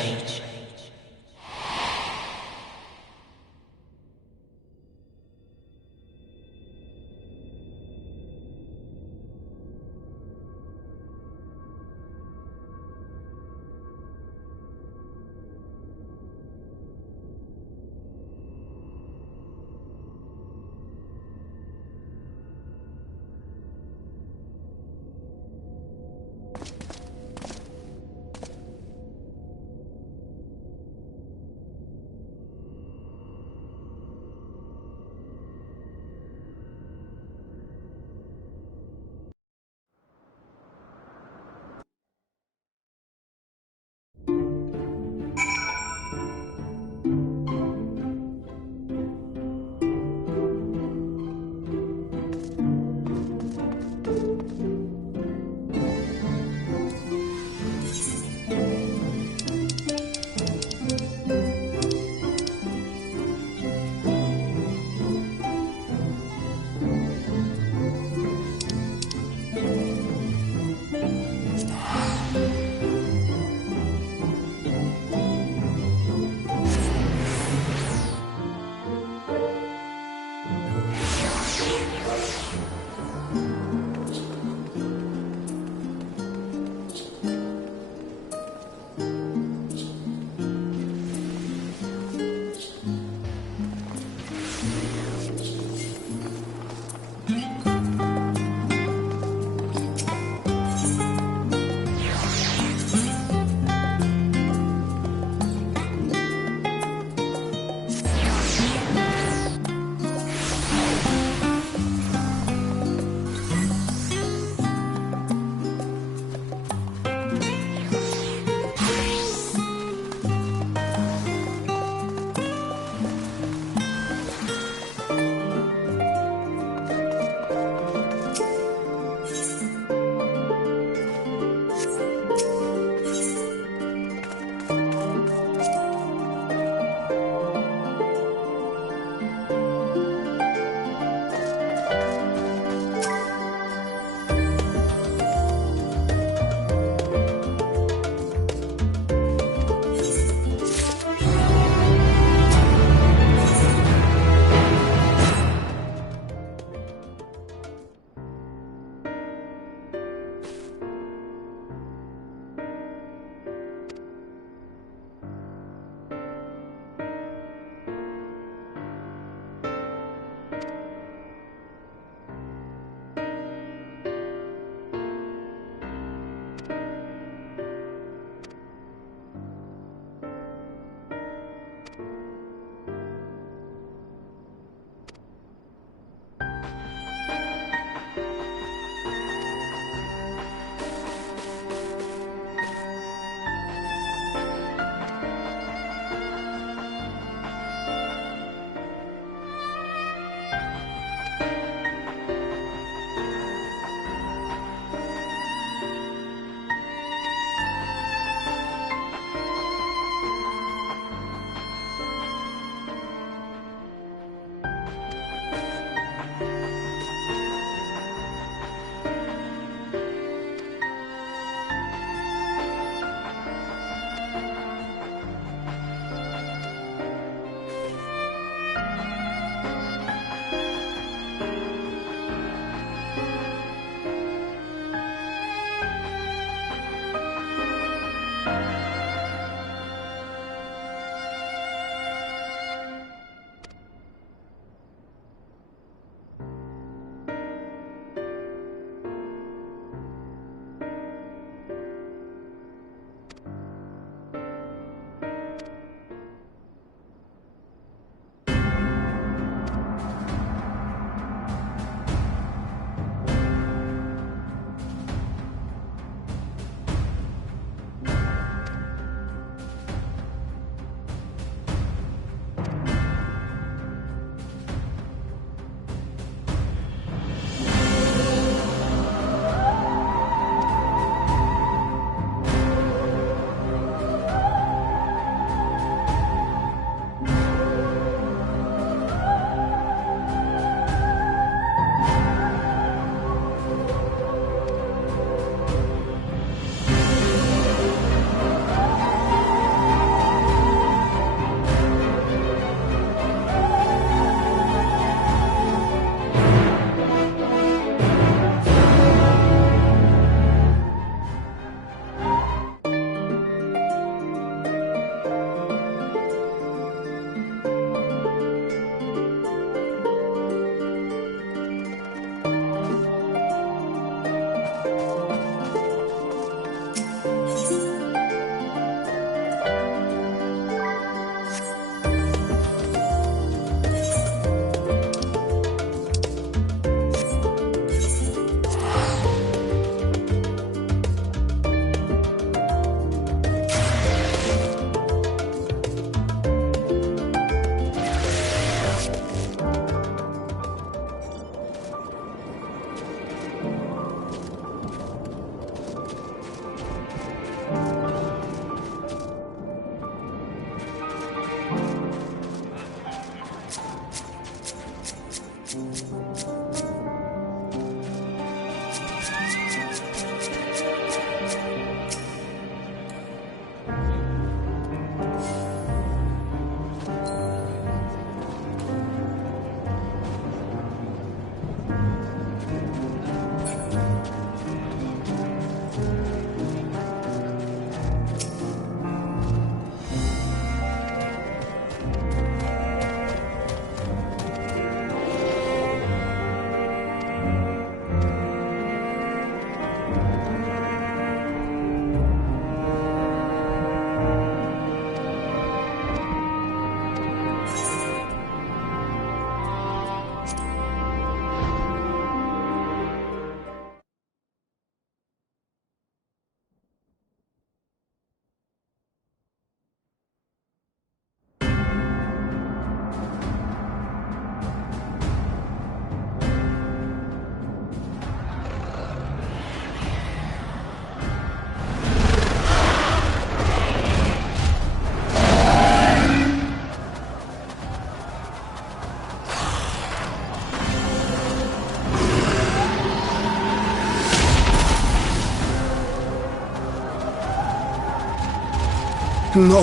No.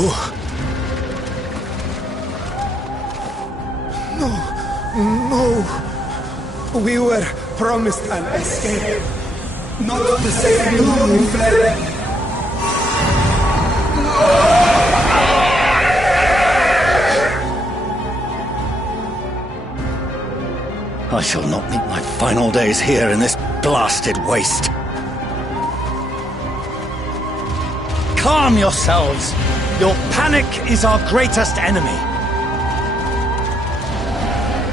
No. We were promised an escape. Not the same we fled. I shall not meet my final days here in this blasted waste. Calm yourselves. Your panic is our greatest enemy.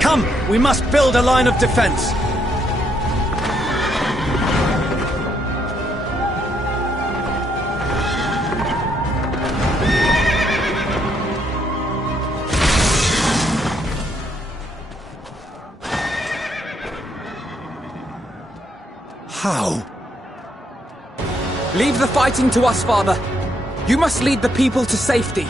Come, we must build a line of defense. How? Leave the fighting to us, Father. You must lead the people to safety.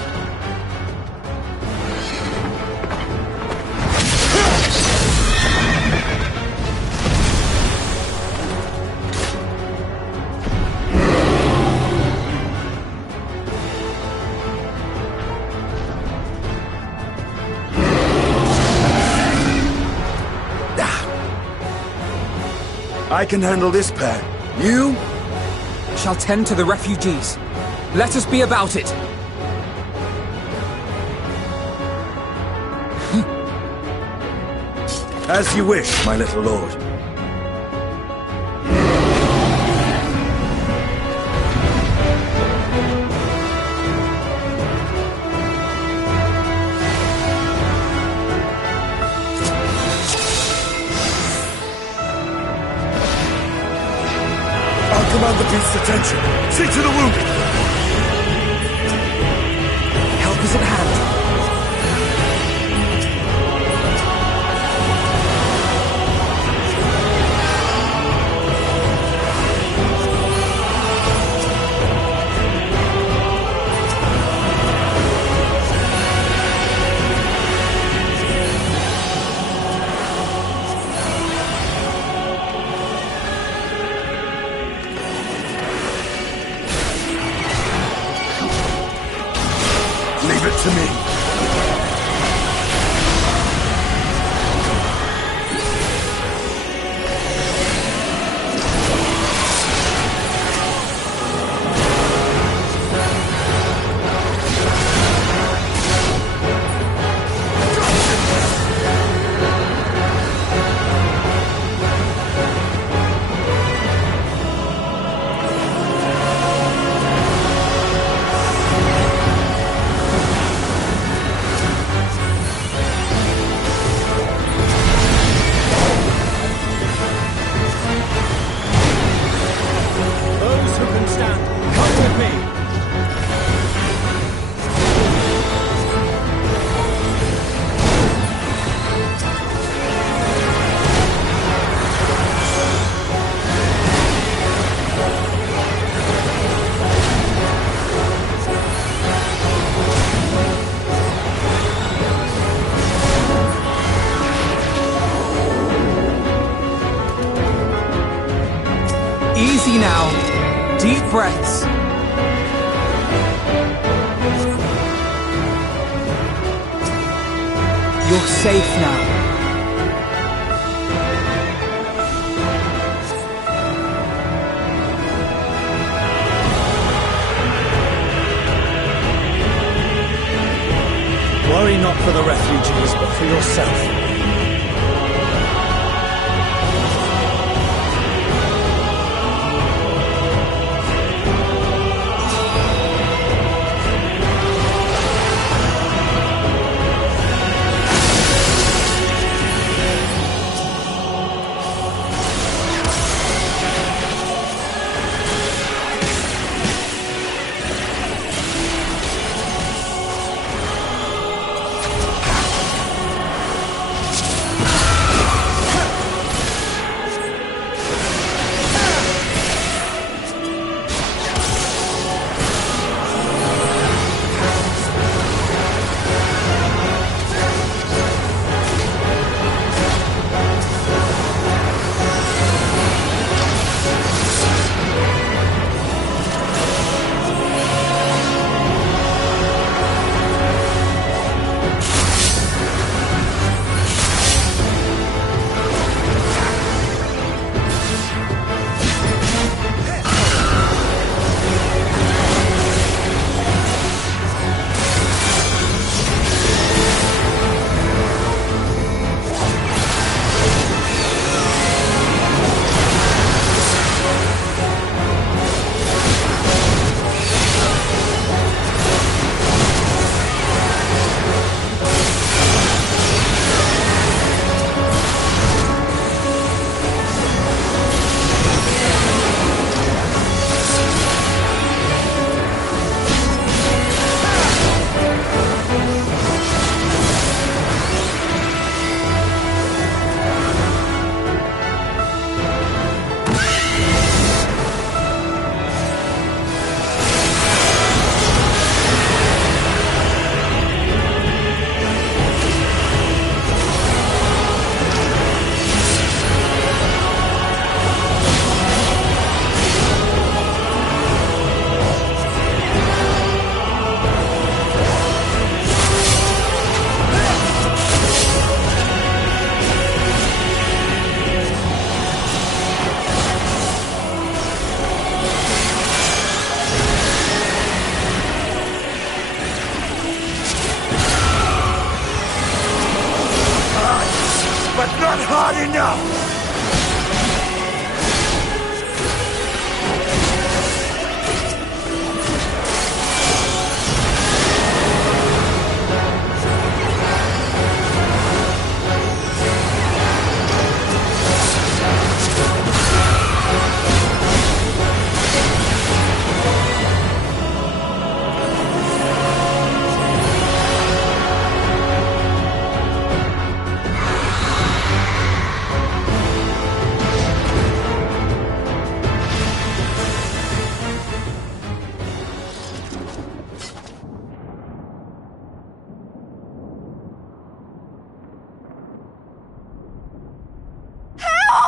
I can handle this pair. You? Shall tend to the refugees. Let us be about it. As you wish, my little lord. I'll command the priest's attention. See to the wounded. Help is at hand. Leave it to me. Those who can stand, come with me. Easy now. Deep breaths. You're safe now. Worry not for the refugees, but for yourself.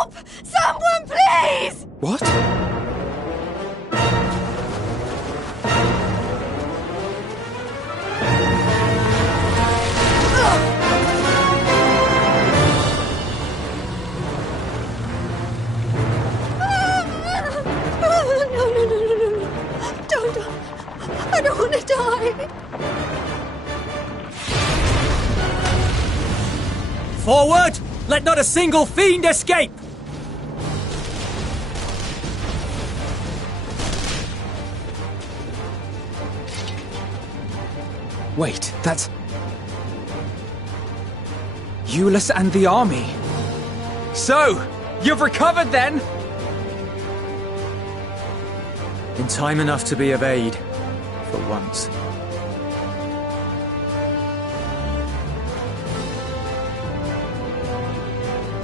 Help! Someone, please! What? No. Don't. I don't want to die. Forward! Let not a single fiend escape! Wait, that's... Euless and the army. So, you've recovered then? In time enough to be of aid, for once.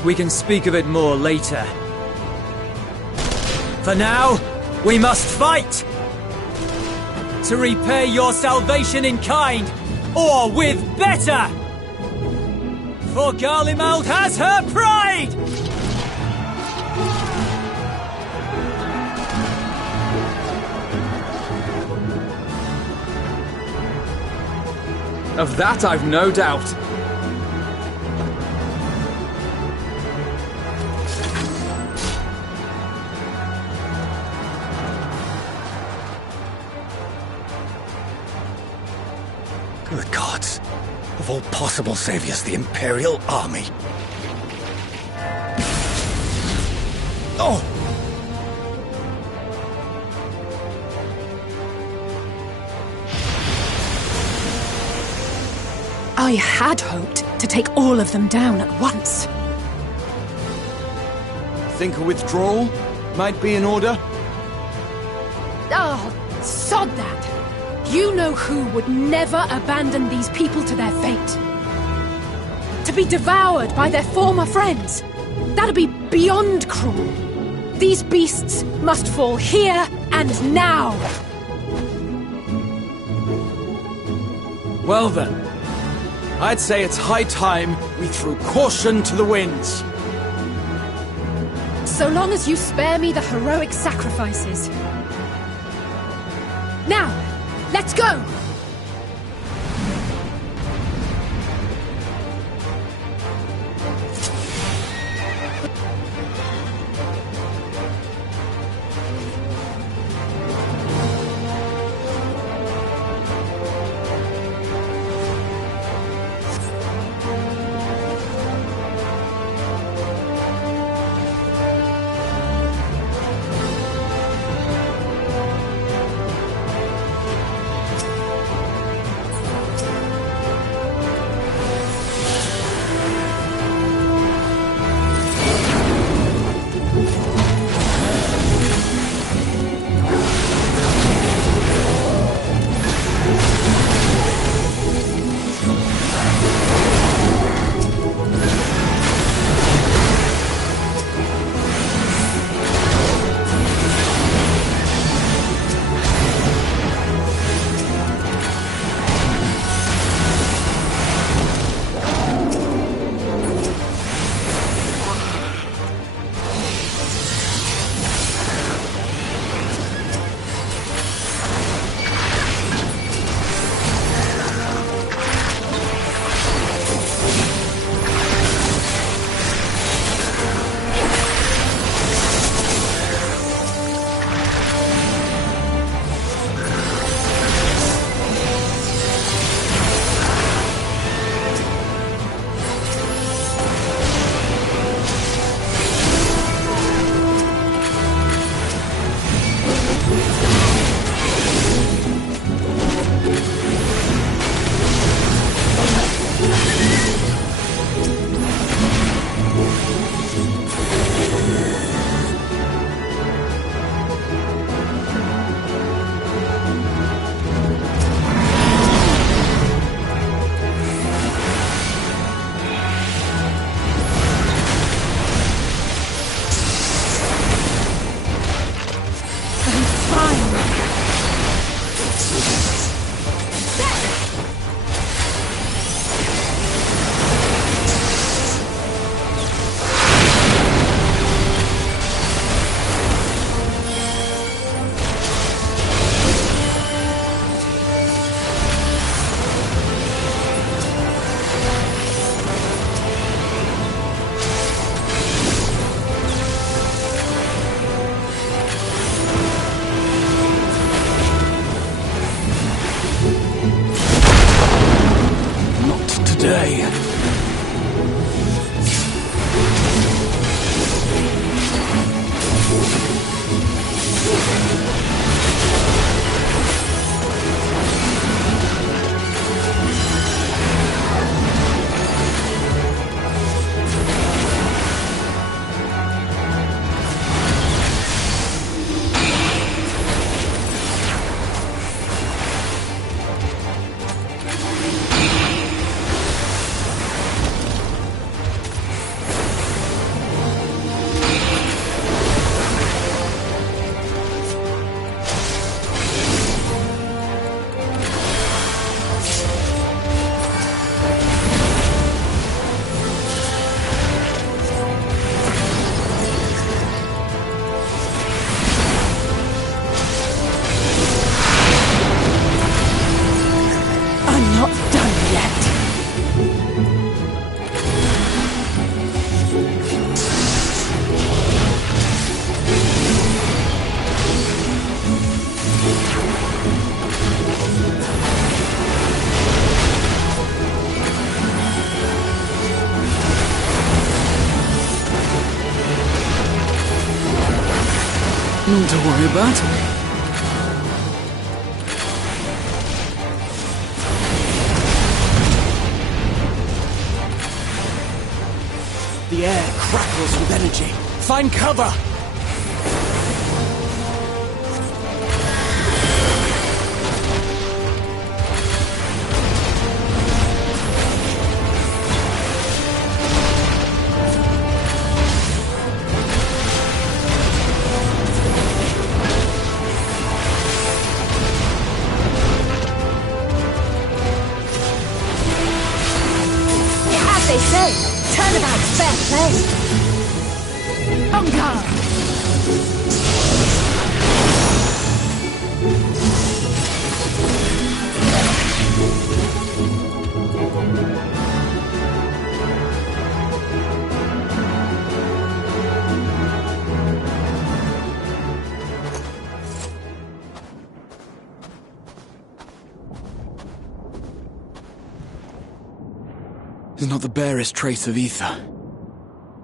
We can speak of it more later. For now, we must fight! To repay your salvation in kind, or with better! For Garlemald has her pride! Of that I've no doubt. Good gods. Of all possible saviors, the Imperial Army. Oh! I had hoped to take all of them down at once. Think a withdrawal might be in order? Oh, sod that! You know who would never abandon these people to their fate. To be devoured by their former friends. That'd be beyond cruel. These beasts must fall here and now. Well then, I'd say it's high time we threw caution to the winds. So long as you spare me the heroic sacrifices. Now, let's go! None to worry about. The air crackles with energy. Find cover! As they say, turnabout's fair play. On guard! There's not the barest trace of ether.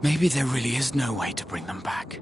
Maybe there really is no way to bring them back.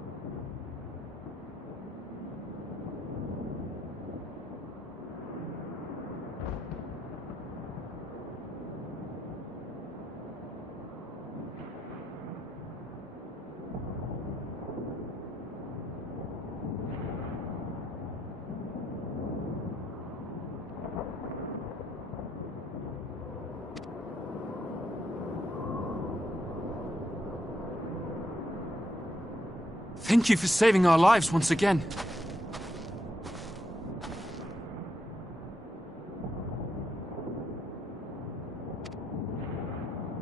Thank you for saving our lives once again.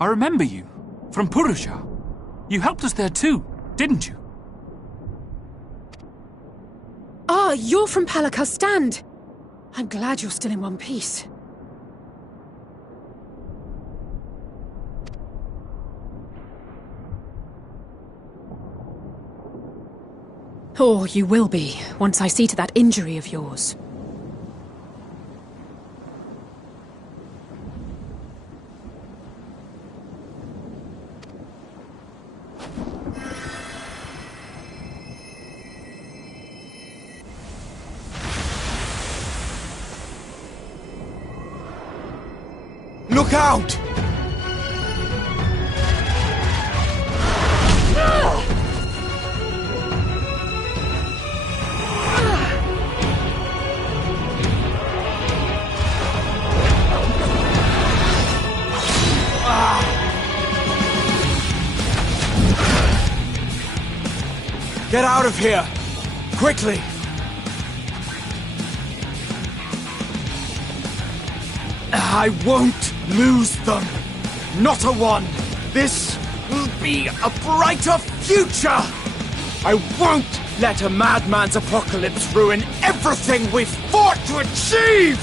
I remember you, from Purusha. You helped us there too, didn't you? Ah, you're from Palaka's stand. I'm glad you're still in one piece. Or you will be, once I see to that injury of yours. Look out! Get out of here! Quickly! I won't lose them! Not a one! This will be a brighter future! I won't let a madman's apocalypse ruin everything we've fought to achieve!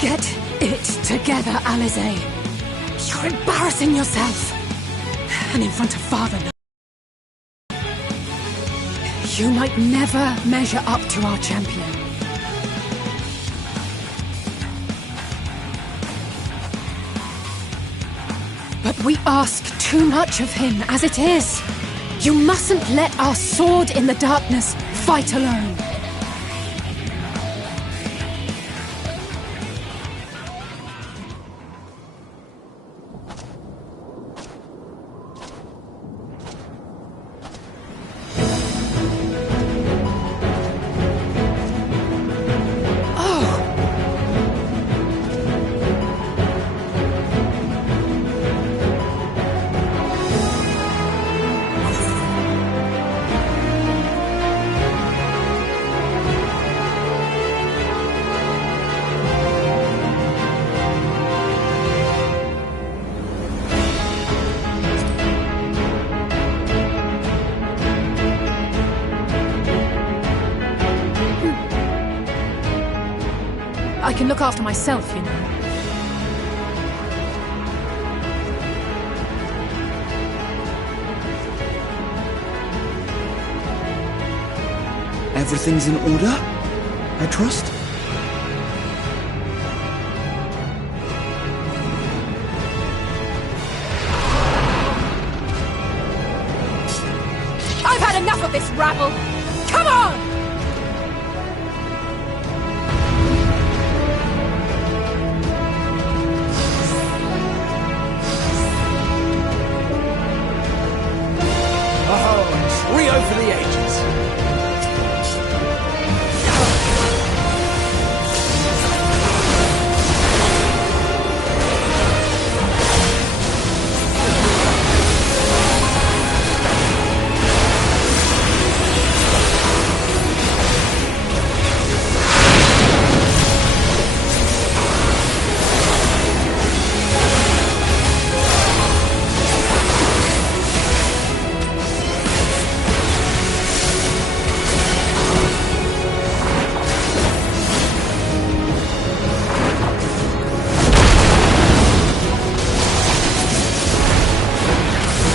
Get it together, Alize. You're embarrassing yourself. And in front of Father. You might never measure up to our champion. But we ask too much of him as it is. You mustn't let our sword in the darkness fight alone. I can look after myself, you know. Everything's in order, I trust? this rabble! Come on! Oh, a trio for the ages.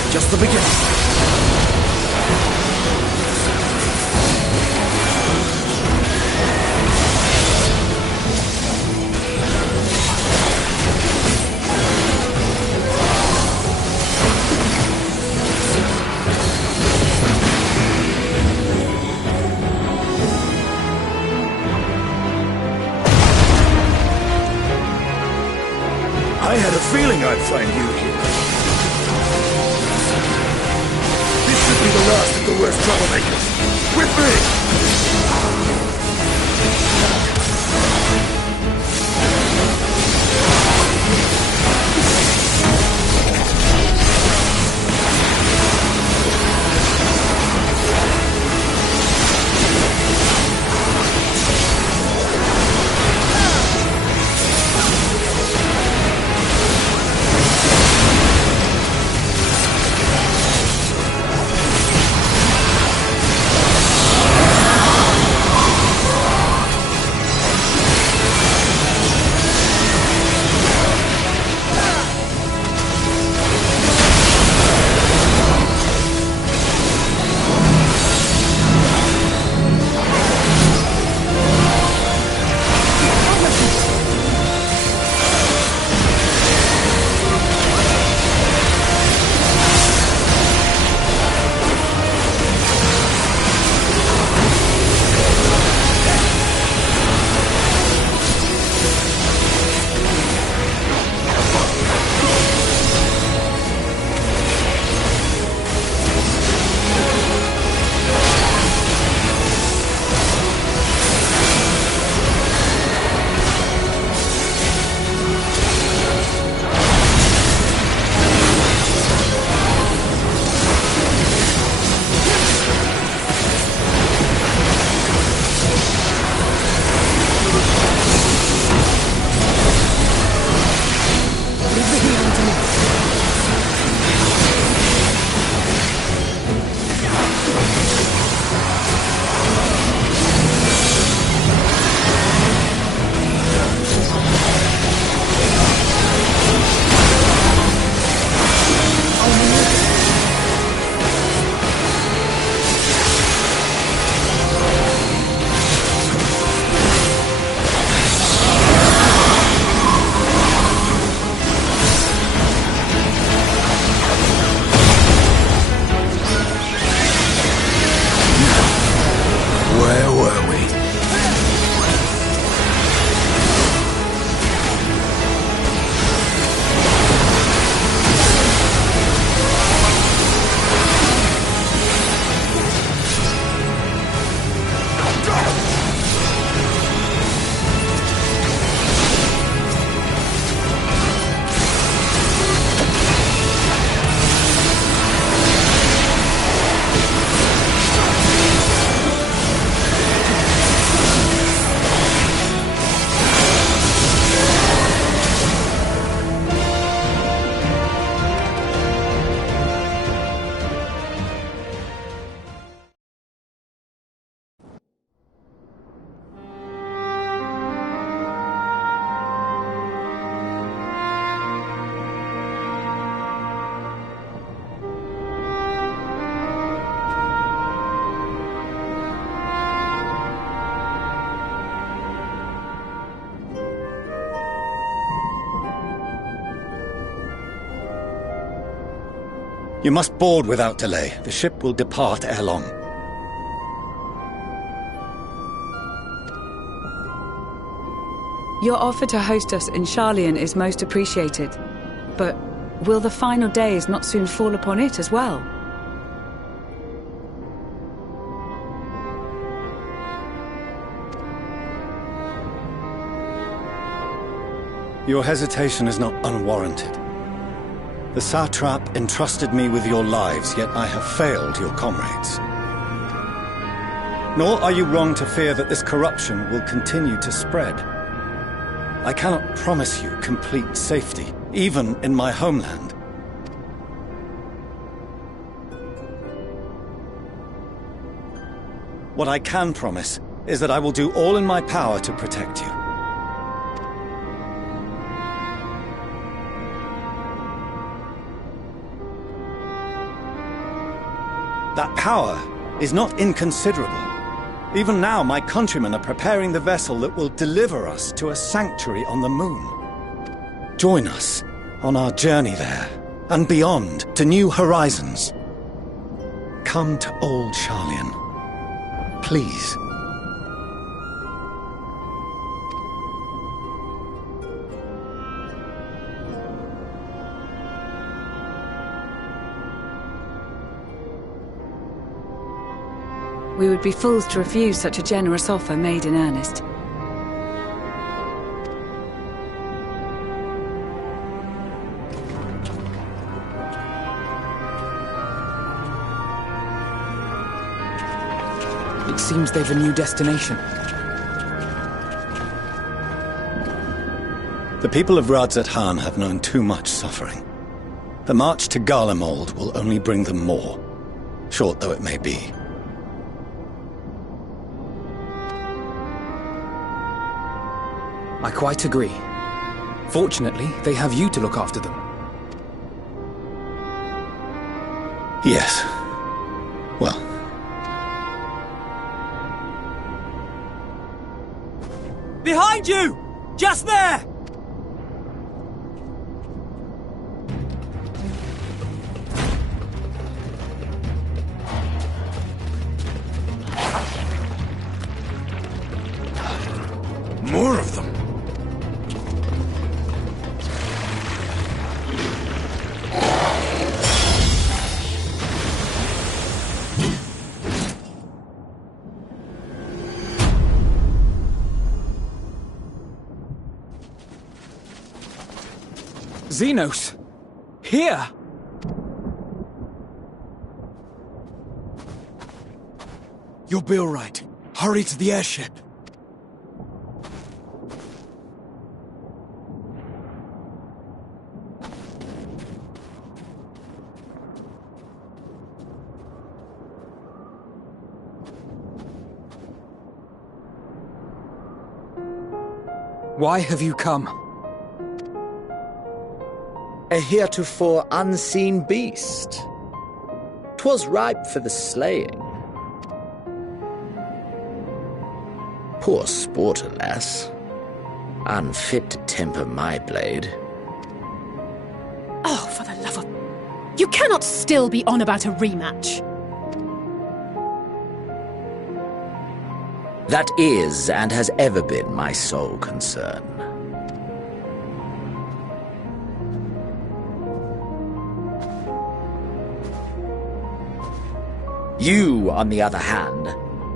Just the beginning. I had a feeling I'd find you here. This should be the last of the worst troublemakers. With me! You must board without delay. The ship will depart ere long. Your offer to host us in Sharlayan is most appreciated. But will the final days not soon fall upon it as well? Your hesitation is not unwarranted. The satrap entrusted me with your lives, yet I have failed your comrades. Nor are you wrong to fear that this corruption will continue to spread. I cannot promise you complete safety, even in my homeland. What I can promise is that I will do all in my power to protect you. That power is not inconsiderable. Even now, my countrymen are preparing the vessel that will deliver us to a sanctuary on the moon. Join us on our journey there, and beyond, to new horizons. Come to old Sharlayan. Please. We would be fools to refuse such a generous offer made in earnest. It seems they've a new destination. The people of Radzat-Han have known too much suffering. The march to Garlemald will only bring them more, short though it may be. I quite agree. Fortunately, they have you to look after them. Yes. Well. Behind you! Just there! More of them. Xenos! Here! You'll be all right. Hurry to the airship. Why have you come? A heretofore unseen beast. 'Twas ripe for the slaying. Poor sport, alas. Unfit to temper my blade. Oh, for the love of... You cannot still be on about a rematch. That is, and has ever been, my sole concern. You, on the other hand,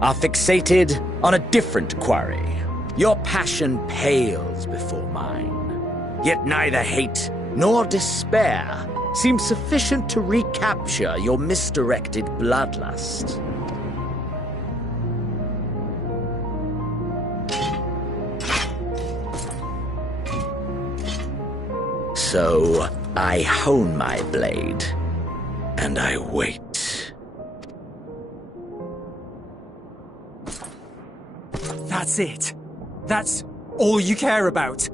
are fixated on a different quarry. Your passion pales before mine. Yet neither hate nor despair seems sufficient to recapture your misdirected bloodlust. So, I hone my blade, and I wait. That's it. That's all you care about.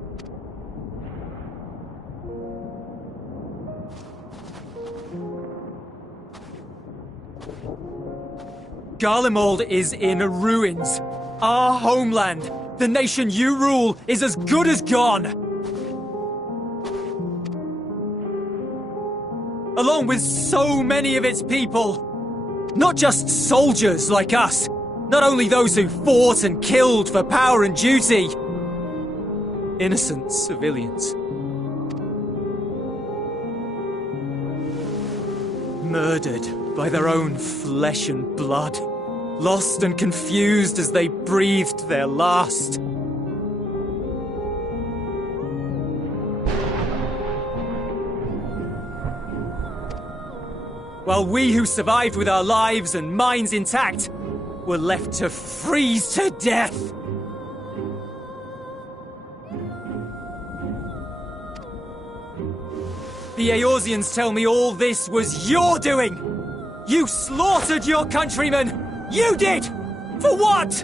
Garlemald is in ruins. Our homeland, the nation you rule, is as good as gone. Along with so many of its people. Not just soldiers like us. Not only those who fought and killed for power and duty. innocent civilians. Murdered by their own flesh and blood, lost and confused as they breathed their last. While we who survived with our lives and minds intact were left to freeze to death. The Eorzeans tell me all this was your doing! You slaughtered your countrymen! You did! For what?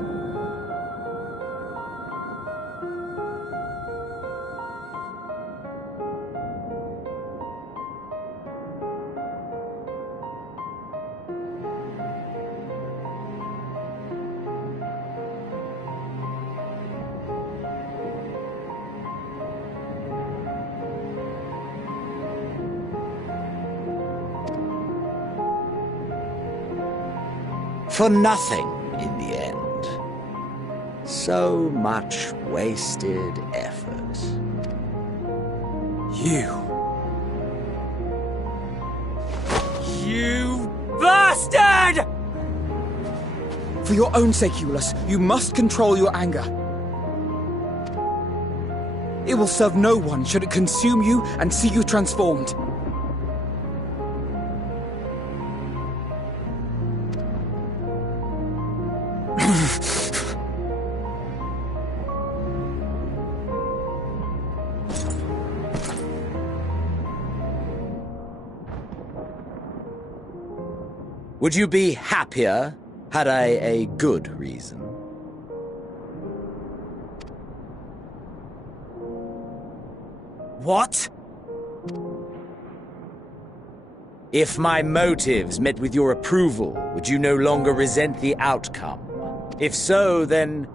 For nothing, in the end. So much wasted effort. You bastard! For your own sake, Eulus, you must control your anger. It will serve no one should it consume you and see you transformed. Would you be happier had I a good reason? What? If my motives met with your approval, would you no longer resent the outcome? If so, then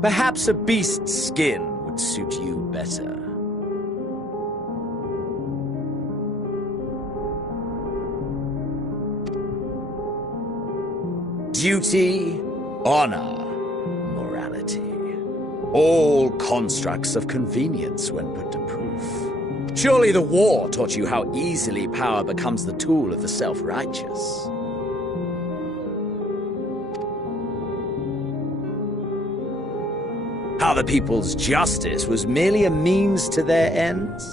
perhaps a beast's skin would suit you better. Duty, honor, morality. All constructs of convenience when put to proof. Surely the war taught you how easily power becomes the tool of the self-righteous. How the people's justice was merely a means to their ends?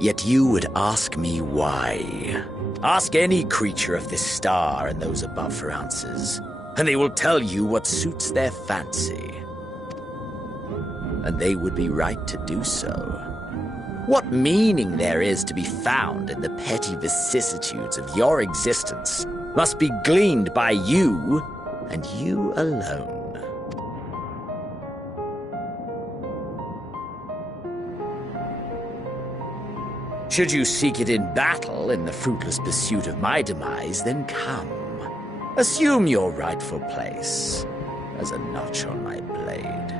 Yet you would ask me why. Ask any creature of this star and those above for answers, and they will tell you what suits their fancy. And they would be right to do so. What meaning there is to be found in the petty vicissitudes of your existence must be gleaned by you, and you alone. Should you seek it in battle in the fruitless pursuit of my demise, then come. Assume your rightful place as a notch on my blade.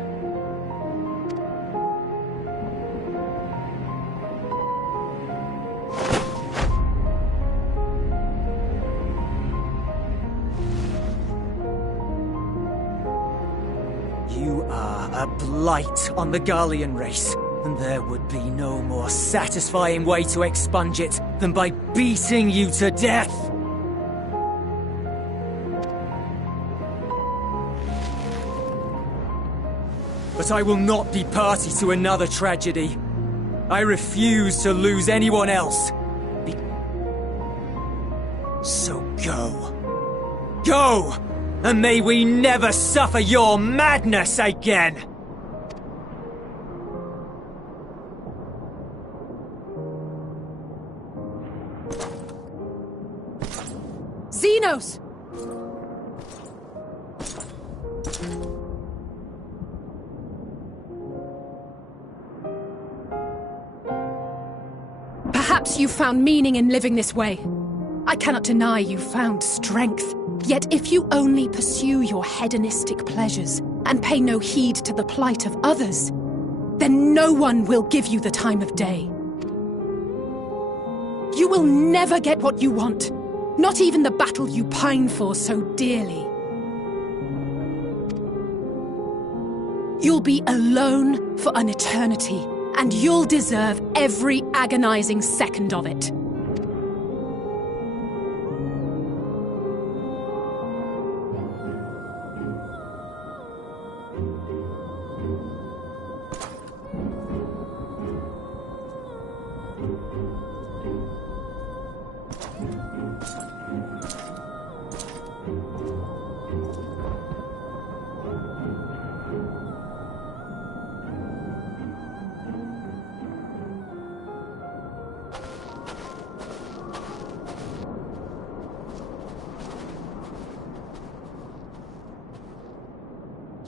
You are a blight on the Garlean race. And there would be no more satisfying way to expunge it than by beating you to death! But I will not be party to another tragedy. I refuse to lose anyone else. So go. Go! And may we never suffer your madness again! Xenos! Perhaps you found meaning in living this way. I cannot deny you found strength. Yet if you only pursue your hedonistic pleasures and pay no heed to the plight of others, then no one will give you the time of day. You will never get what you want. Not even the battle you pine for so dearly. You'll be alone for an eternity, and you'll deserve every agonizing second of it.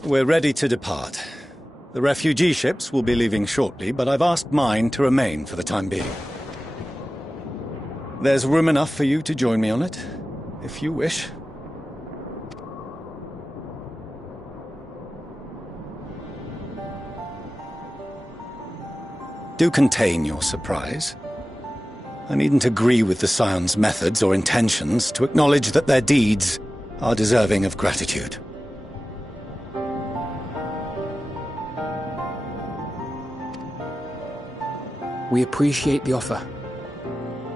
We're ready to depart. The refugee ships will be leaving shortly, but I've asked mine to remain for the time being. There's room enough for you to join me on it, if you wish. Do contain your surprise. I needn't agree with the Scion's methods or intentions to acknowledge that their deeds are deserving of gratitude. We appreciate the offer.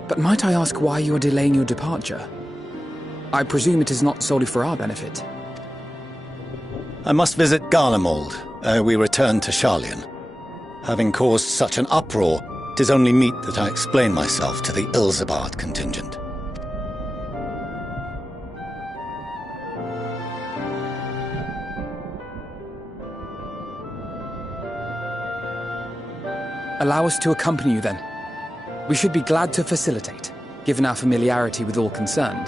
But might I ask why you are delaying your departure? I presume it is not solely for our benefit. I must visit Garlemald ere we return to Sharlayan. Having caused such an uproar, 'tis only meet that I explain myself to the Ilsabard contingent. Allow us to accompany you then. We should be glad to facilitate, given our familiarity with all concerned.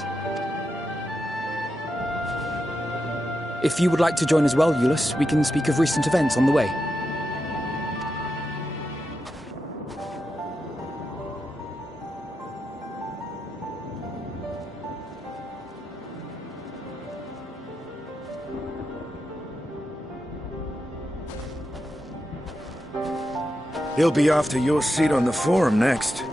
If you would like to join as well, Eulus, we can speak of recent events on the way. He'll be after your seat on the Forum next.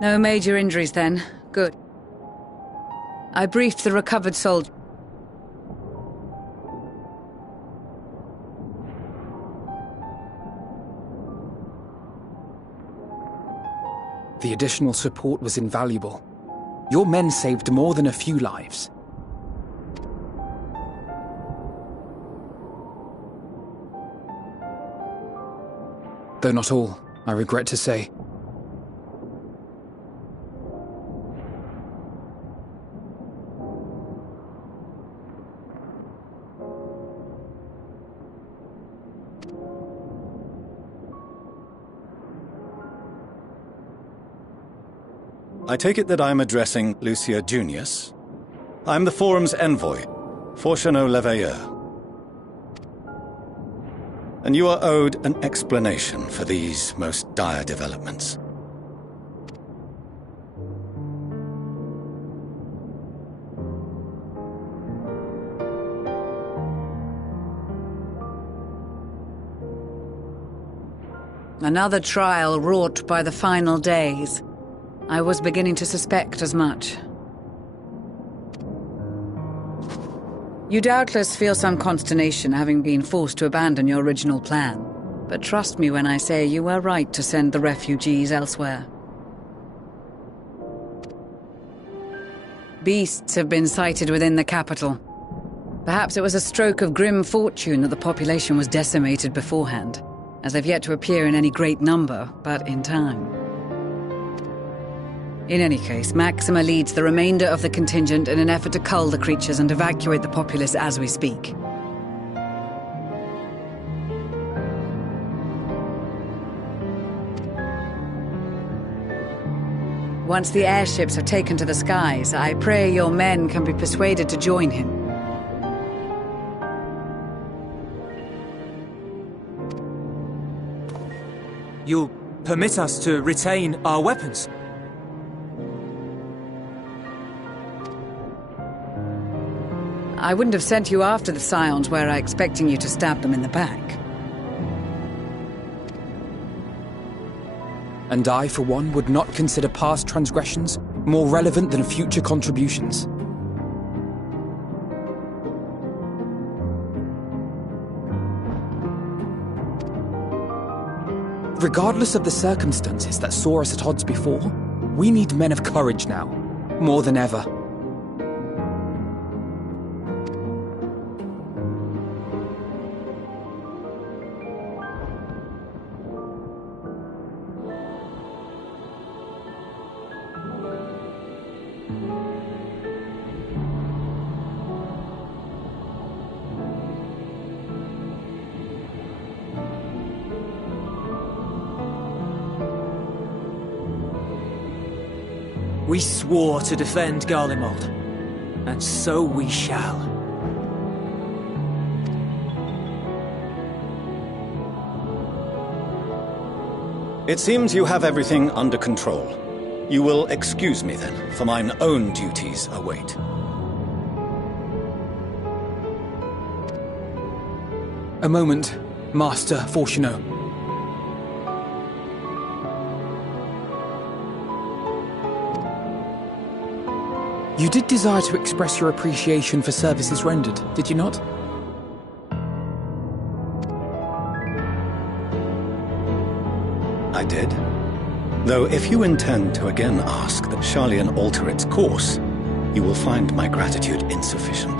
No major injuries then. Good. I briefed the recovered soldier. The additional support was invaluable. Your men saved more than a few lives. Though not all, I regret to say. I take it that I'm addressing Lucia Junius. I'm the Forum's envoy, Fortuneau Leveilleur. And you are owed an explanation for these most dire developments. Another trial wrought by the final days. I was beginning to suspect as much. You doubtless feel some consternation having been forced to abandon your original plan. But trust me when I say you were right to send the refugees elsewhere. Beasts have been sighted within the capital. Perhaps it was a stroke of grim fortune that the population was decimated beforehand, as they've yet to appear in any great number, but in time. In any case, Maxima leads the remainder of the contingent in an effort to cull the creatures and evacuate the populace as we speak. Once the airships are taken to the skies, I pray your men can be persuaded to join him. You'll permit us to retain our weapons? I wouldn't have sent you after the Scions were I expecting you to stab them in the back. And I, for one, would not consider past transgressions more relevant than future contributions. Regardless of the circumstances that saw us at odds before, we need men of courage now, more than ever. We swore to defend Garlemald, and so we shall. It seems you have everything under control. You will excuse me then, for mine own duties await. A moment, Master Fortuneau. You did desire to express your appreciation for services rendered, did you not? I did. Though if you intend to again ask that Charlian alter its course, you will find my gratitude insufficient.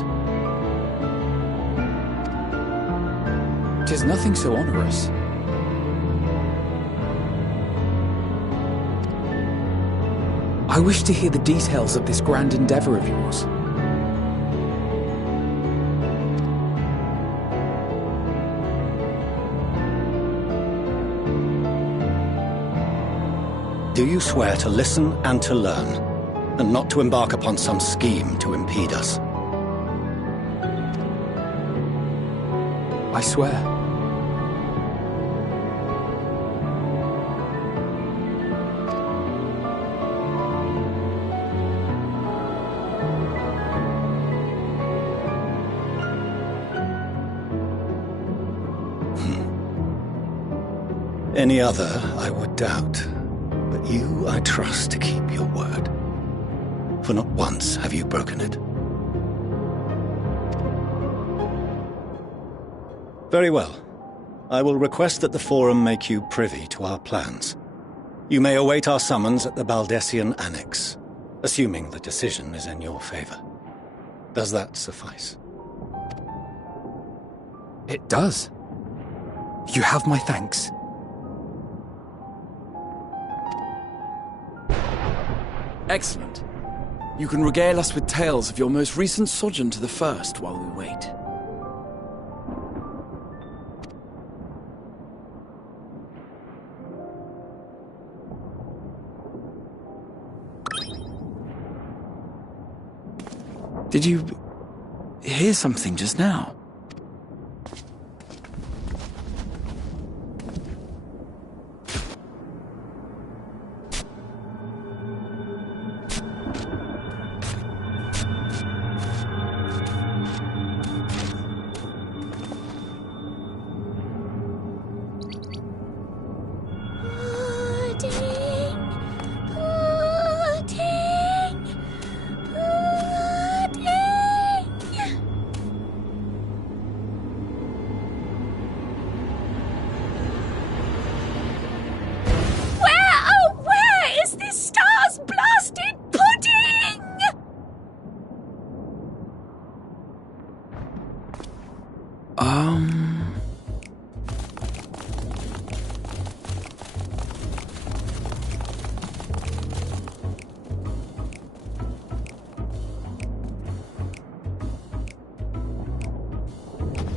'Tis nothing so onerous. I wish to hear the details of this grand endeavor of yours. Do you swear to listen and to learn, and not to embark upon some scheme to impede us? I swear. Any other, I would doubt. But But you I trust to keep your word. For not once have you broken it. Very well. I will request that the Forum make you privy to our plans. You may await our summons at the Baldessian Annex, assuming the decision is in your favor. Does that suffice? It does. You have my thanks. Excellent. You can regale us with tales of your most recent sojourn to the First while we wait. Did you hear something just now?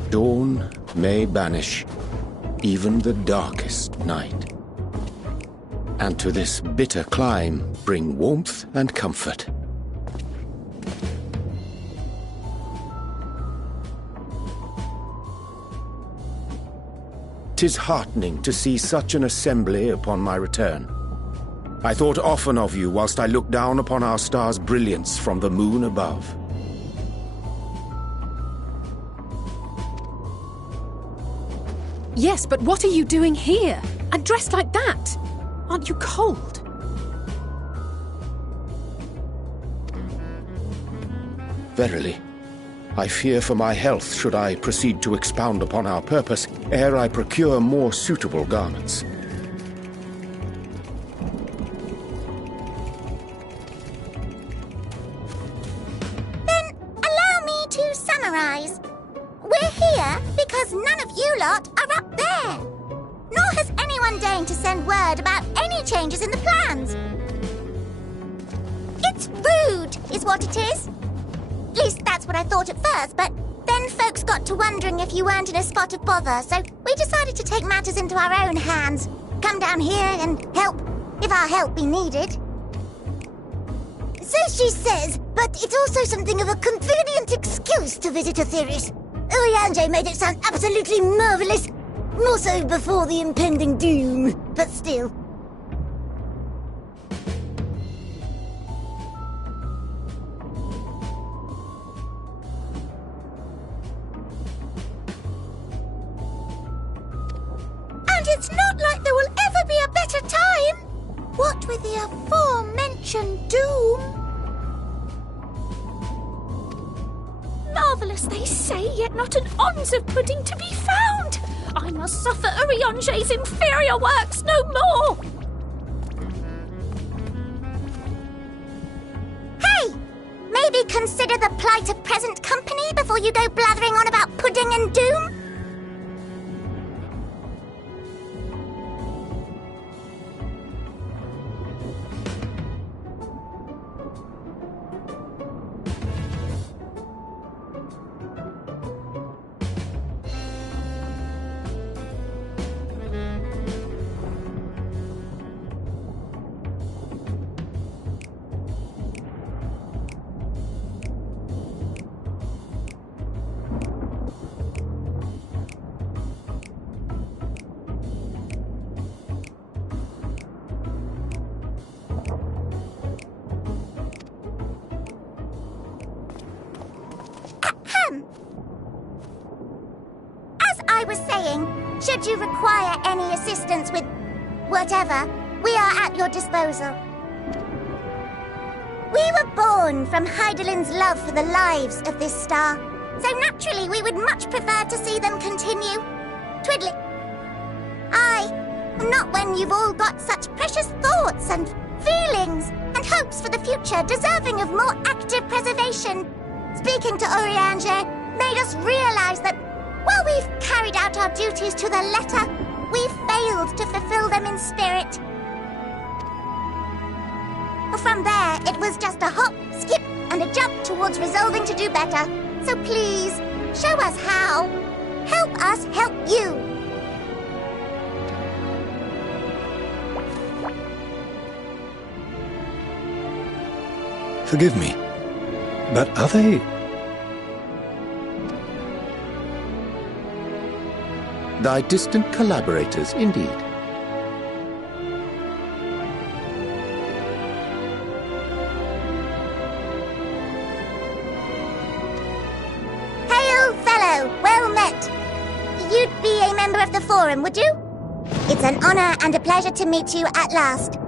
Dawn may banish even the darkest night, and to this bitter clime bring warmth and comfort. 'Tis heartening to see such an assembly upon my return. I thought often of you whilst I looked down upon our star's brilliance from the moon above. Yes, but what are you doing here? And dressed like that? Aren't you cold? Verily, I fear for my health should I proceed to expound upon our purpose ere I procure more suitable garments. Then allow me to summarize. We're here because none of you lot are up there. Nor has anyone deigned to send word about any changes in the plans. It's rude, is what it is. At least that's what I thought at first, but then folks got to wondering if you weren't in a spot of bother, so we decided to take matters into our own hands. Come down here and help, if our help be needed. So she says, but it's also something of a convenient excuse to visit Aetherius. Urianger made it sound absolutely marvelous. More so before the impending doom, but still. And it's not like there will ever be a better time. What with the aforementioned doom? Marvellous, they say, yet not an ounce of pudding to be found. I must suffer Urianger's inferior works no more. Hey! Maybe consider the plight of present company before you go blathering on about pudding and doom? As I was saying, should you require any assistance with whatever, We are at your disposal. We were born from Hydaelyn's love for the lives of this star, so naturally we would much prefer to see them continue. Twiddling. Aye, not when you've all got such precious thoughts and feelings and hopes for the future deserving of more active preservation. Speaking to Urianger made us realize that while we've carried out our duties to the letter, we've failed to fulfill them in spirit. From there, it was just a hop, skip, and a jump towards resolving to do better. So please, show us how. Help us help you. Forgive me, but are they... Thy distant collaborators, indeed. Hail, fellow! Well met! You'd be a member of the Forum, would you? It's an honor and a pleasure to meet you at last.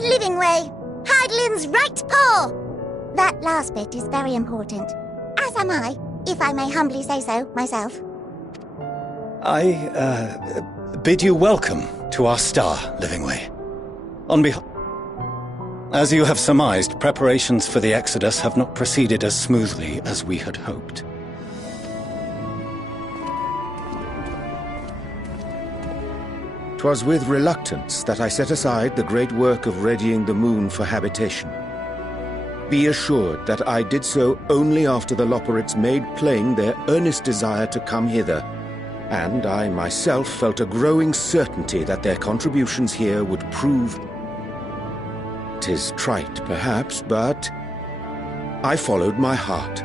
Livingway, Hydaelyn's right paw! That last bit is very important. As am I, if I may humbly say so myself. I bid you welcome to our star, Livingway. On behalf... As you have surmised, preparations for the Exodus have not proceeded as smoothly as we had hoped. 'Twas with reluctance that I set aside the great work of readying the moon for habitation. Be assured that I did so only after the Loperites made plain their earnest desire to come hither, and I myself felt a growing certainty that their contributions here would prove... 'Tis trite, perhaps, but I followed my heart.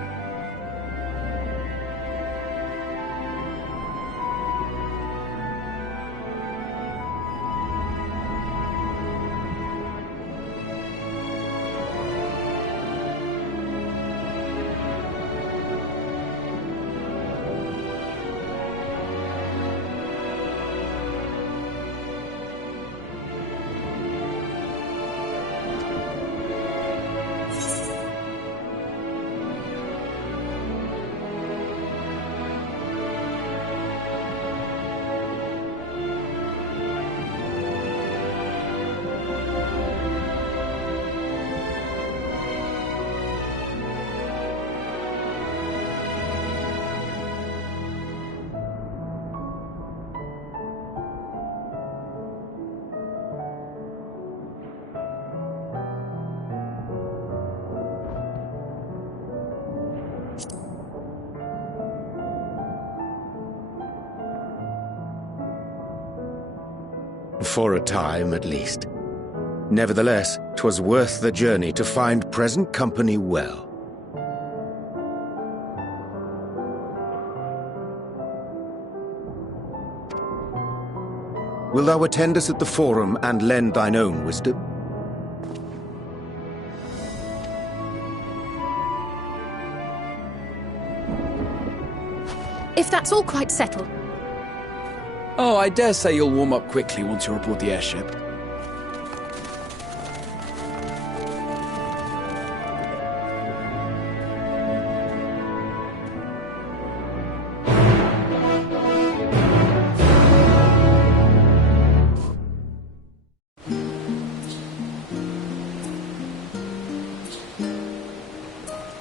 For a time, at least. Nevertheless, 'twas worth the journey to find present company well. Wilt thou attend us at the Forum and lend thine own wisdom? If that's all quite settled. Oh, I dare say you'll warm up quickly once you're aboard the airship.